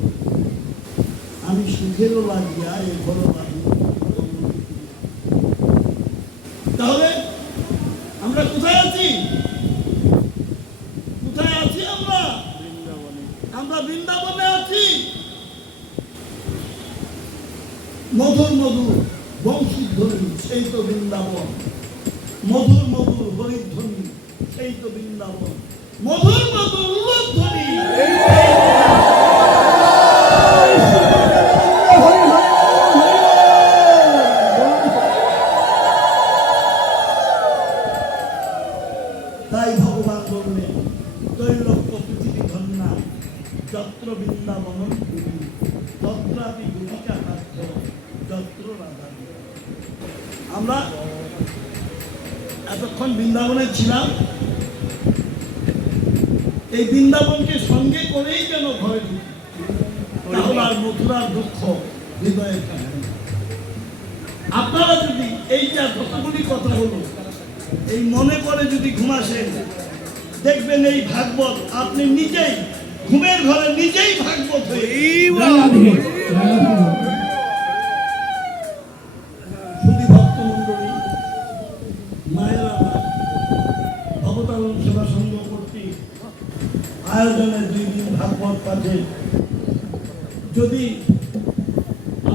আমি সুখেরও লাগিয়া এ ঘর বাঁধি। তাহলে আমরা কোথায় আছি? কোথায় আছি আমরা? আমরা বৃন্দাবনে আছি। মধুর মধুর বংশীধ্বনি সেই তো বৃন্দাবন, মধুর মধুর হরিধ্বনি সেই তো বৃন্দাবন, মধুর মধুর উলধ্বনি। তাই ভগবান বললেন, ত্রৈলোক্য পৃথিবী ধন্যা যত্র বৃন্দাবন পুরী তত্রাপি গুটিকা পার্থ যত্র রাধা। আমরা এতক্ষণ বৃন্দাবনে ছিলাম, এই বৃন্দাবনকে সঙ্গে করেই যেন ঘরে ঢুকি, তাহলে আর মথুরার দুঃখ হৃদয়ে থাকে না। আপনারা যদি এই যে কতগুলি কথা হলো এই মনে করে যদি ঘুমাসেন, দেখবেন এই ভাগবত আপনি নিজেই ঘুমের ঘরে নিজেই ভাগবত হয়ে শুধু ভক্ত মন্ডলী মায়েরা অবতারণ সেবা সংঘ কর্তৃক আয়োজনের 2 দিন ভাগবত পাঠে যদি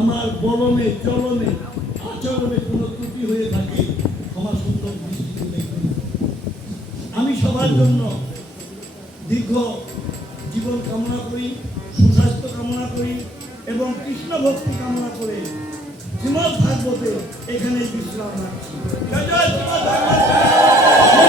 আমার বলনে চলনে আচরণে কোনো ত্রুটি হয়ে থাকে ক্ষমা সুন্দর দৃষ্টিতে দেখবেন। আমি সবার জন্য দীর্ঘ জীবন কামনা করি, সুস্বাস্থ্য কামনা করি এবং কৃষ্ণ ভক্তি কামনা করে শ্রীমদ্ ভাগবতে এখানে বিশ্রাম রাখছি। জয় জয় শ্রীমদ্ ভাগবত।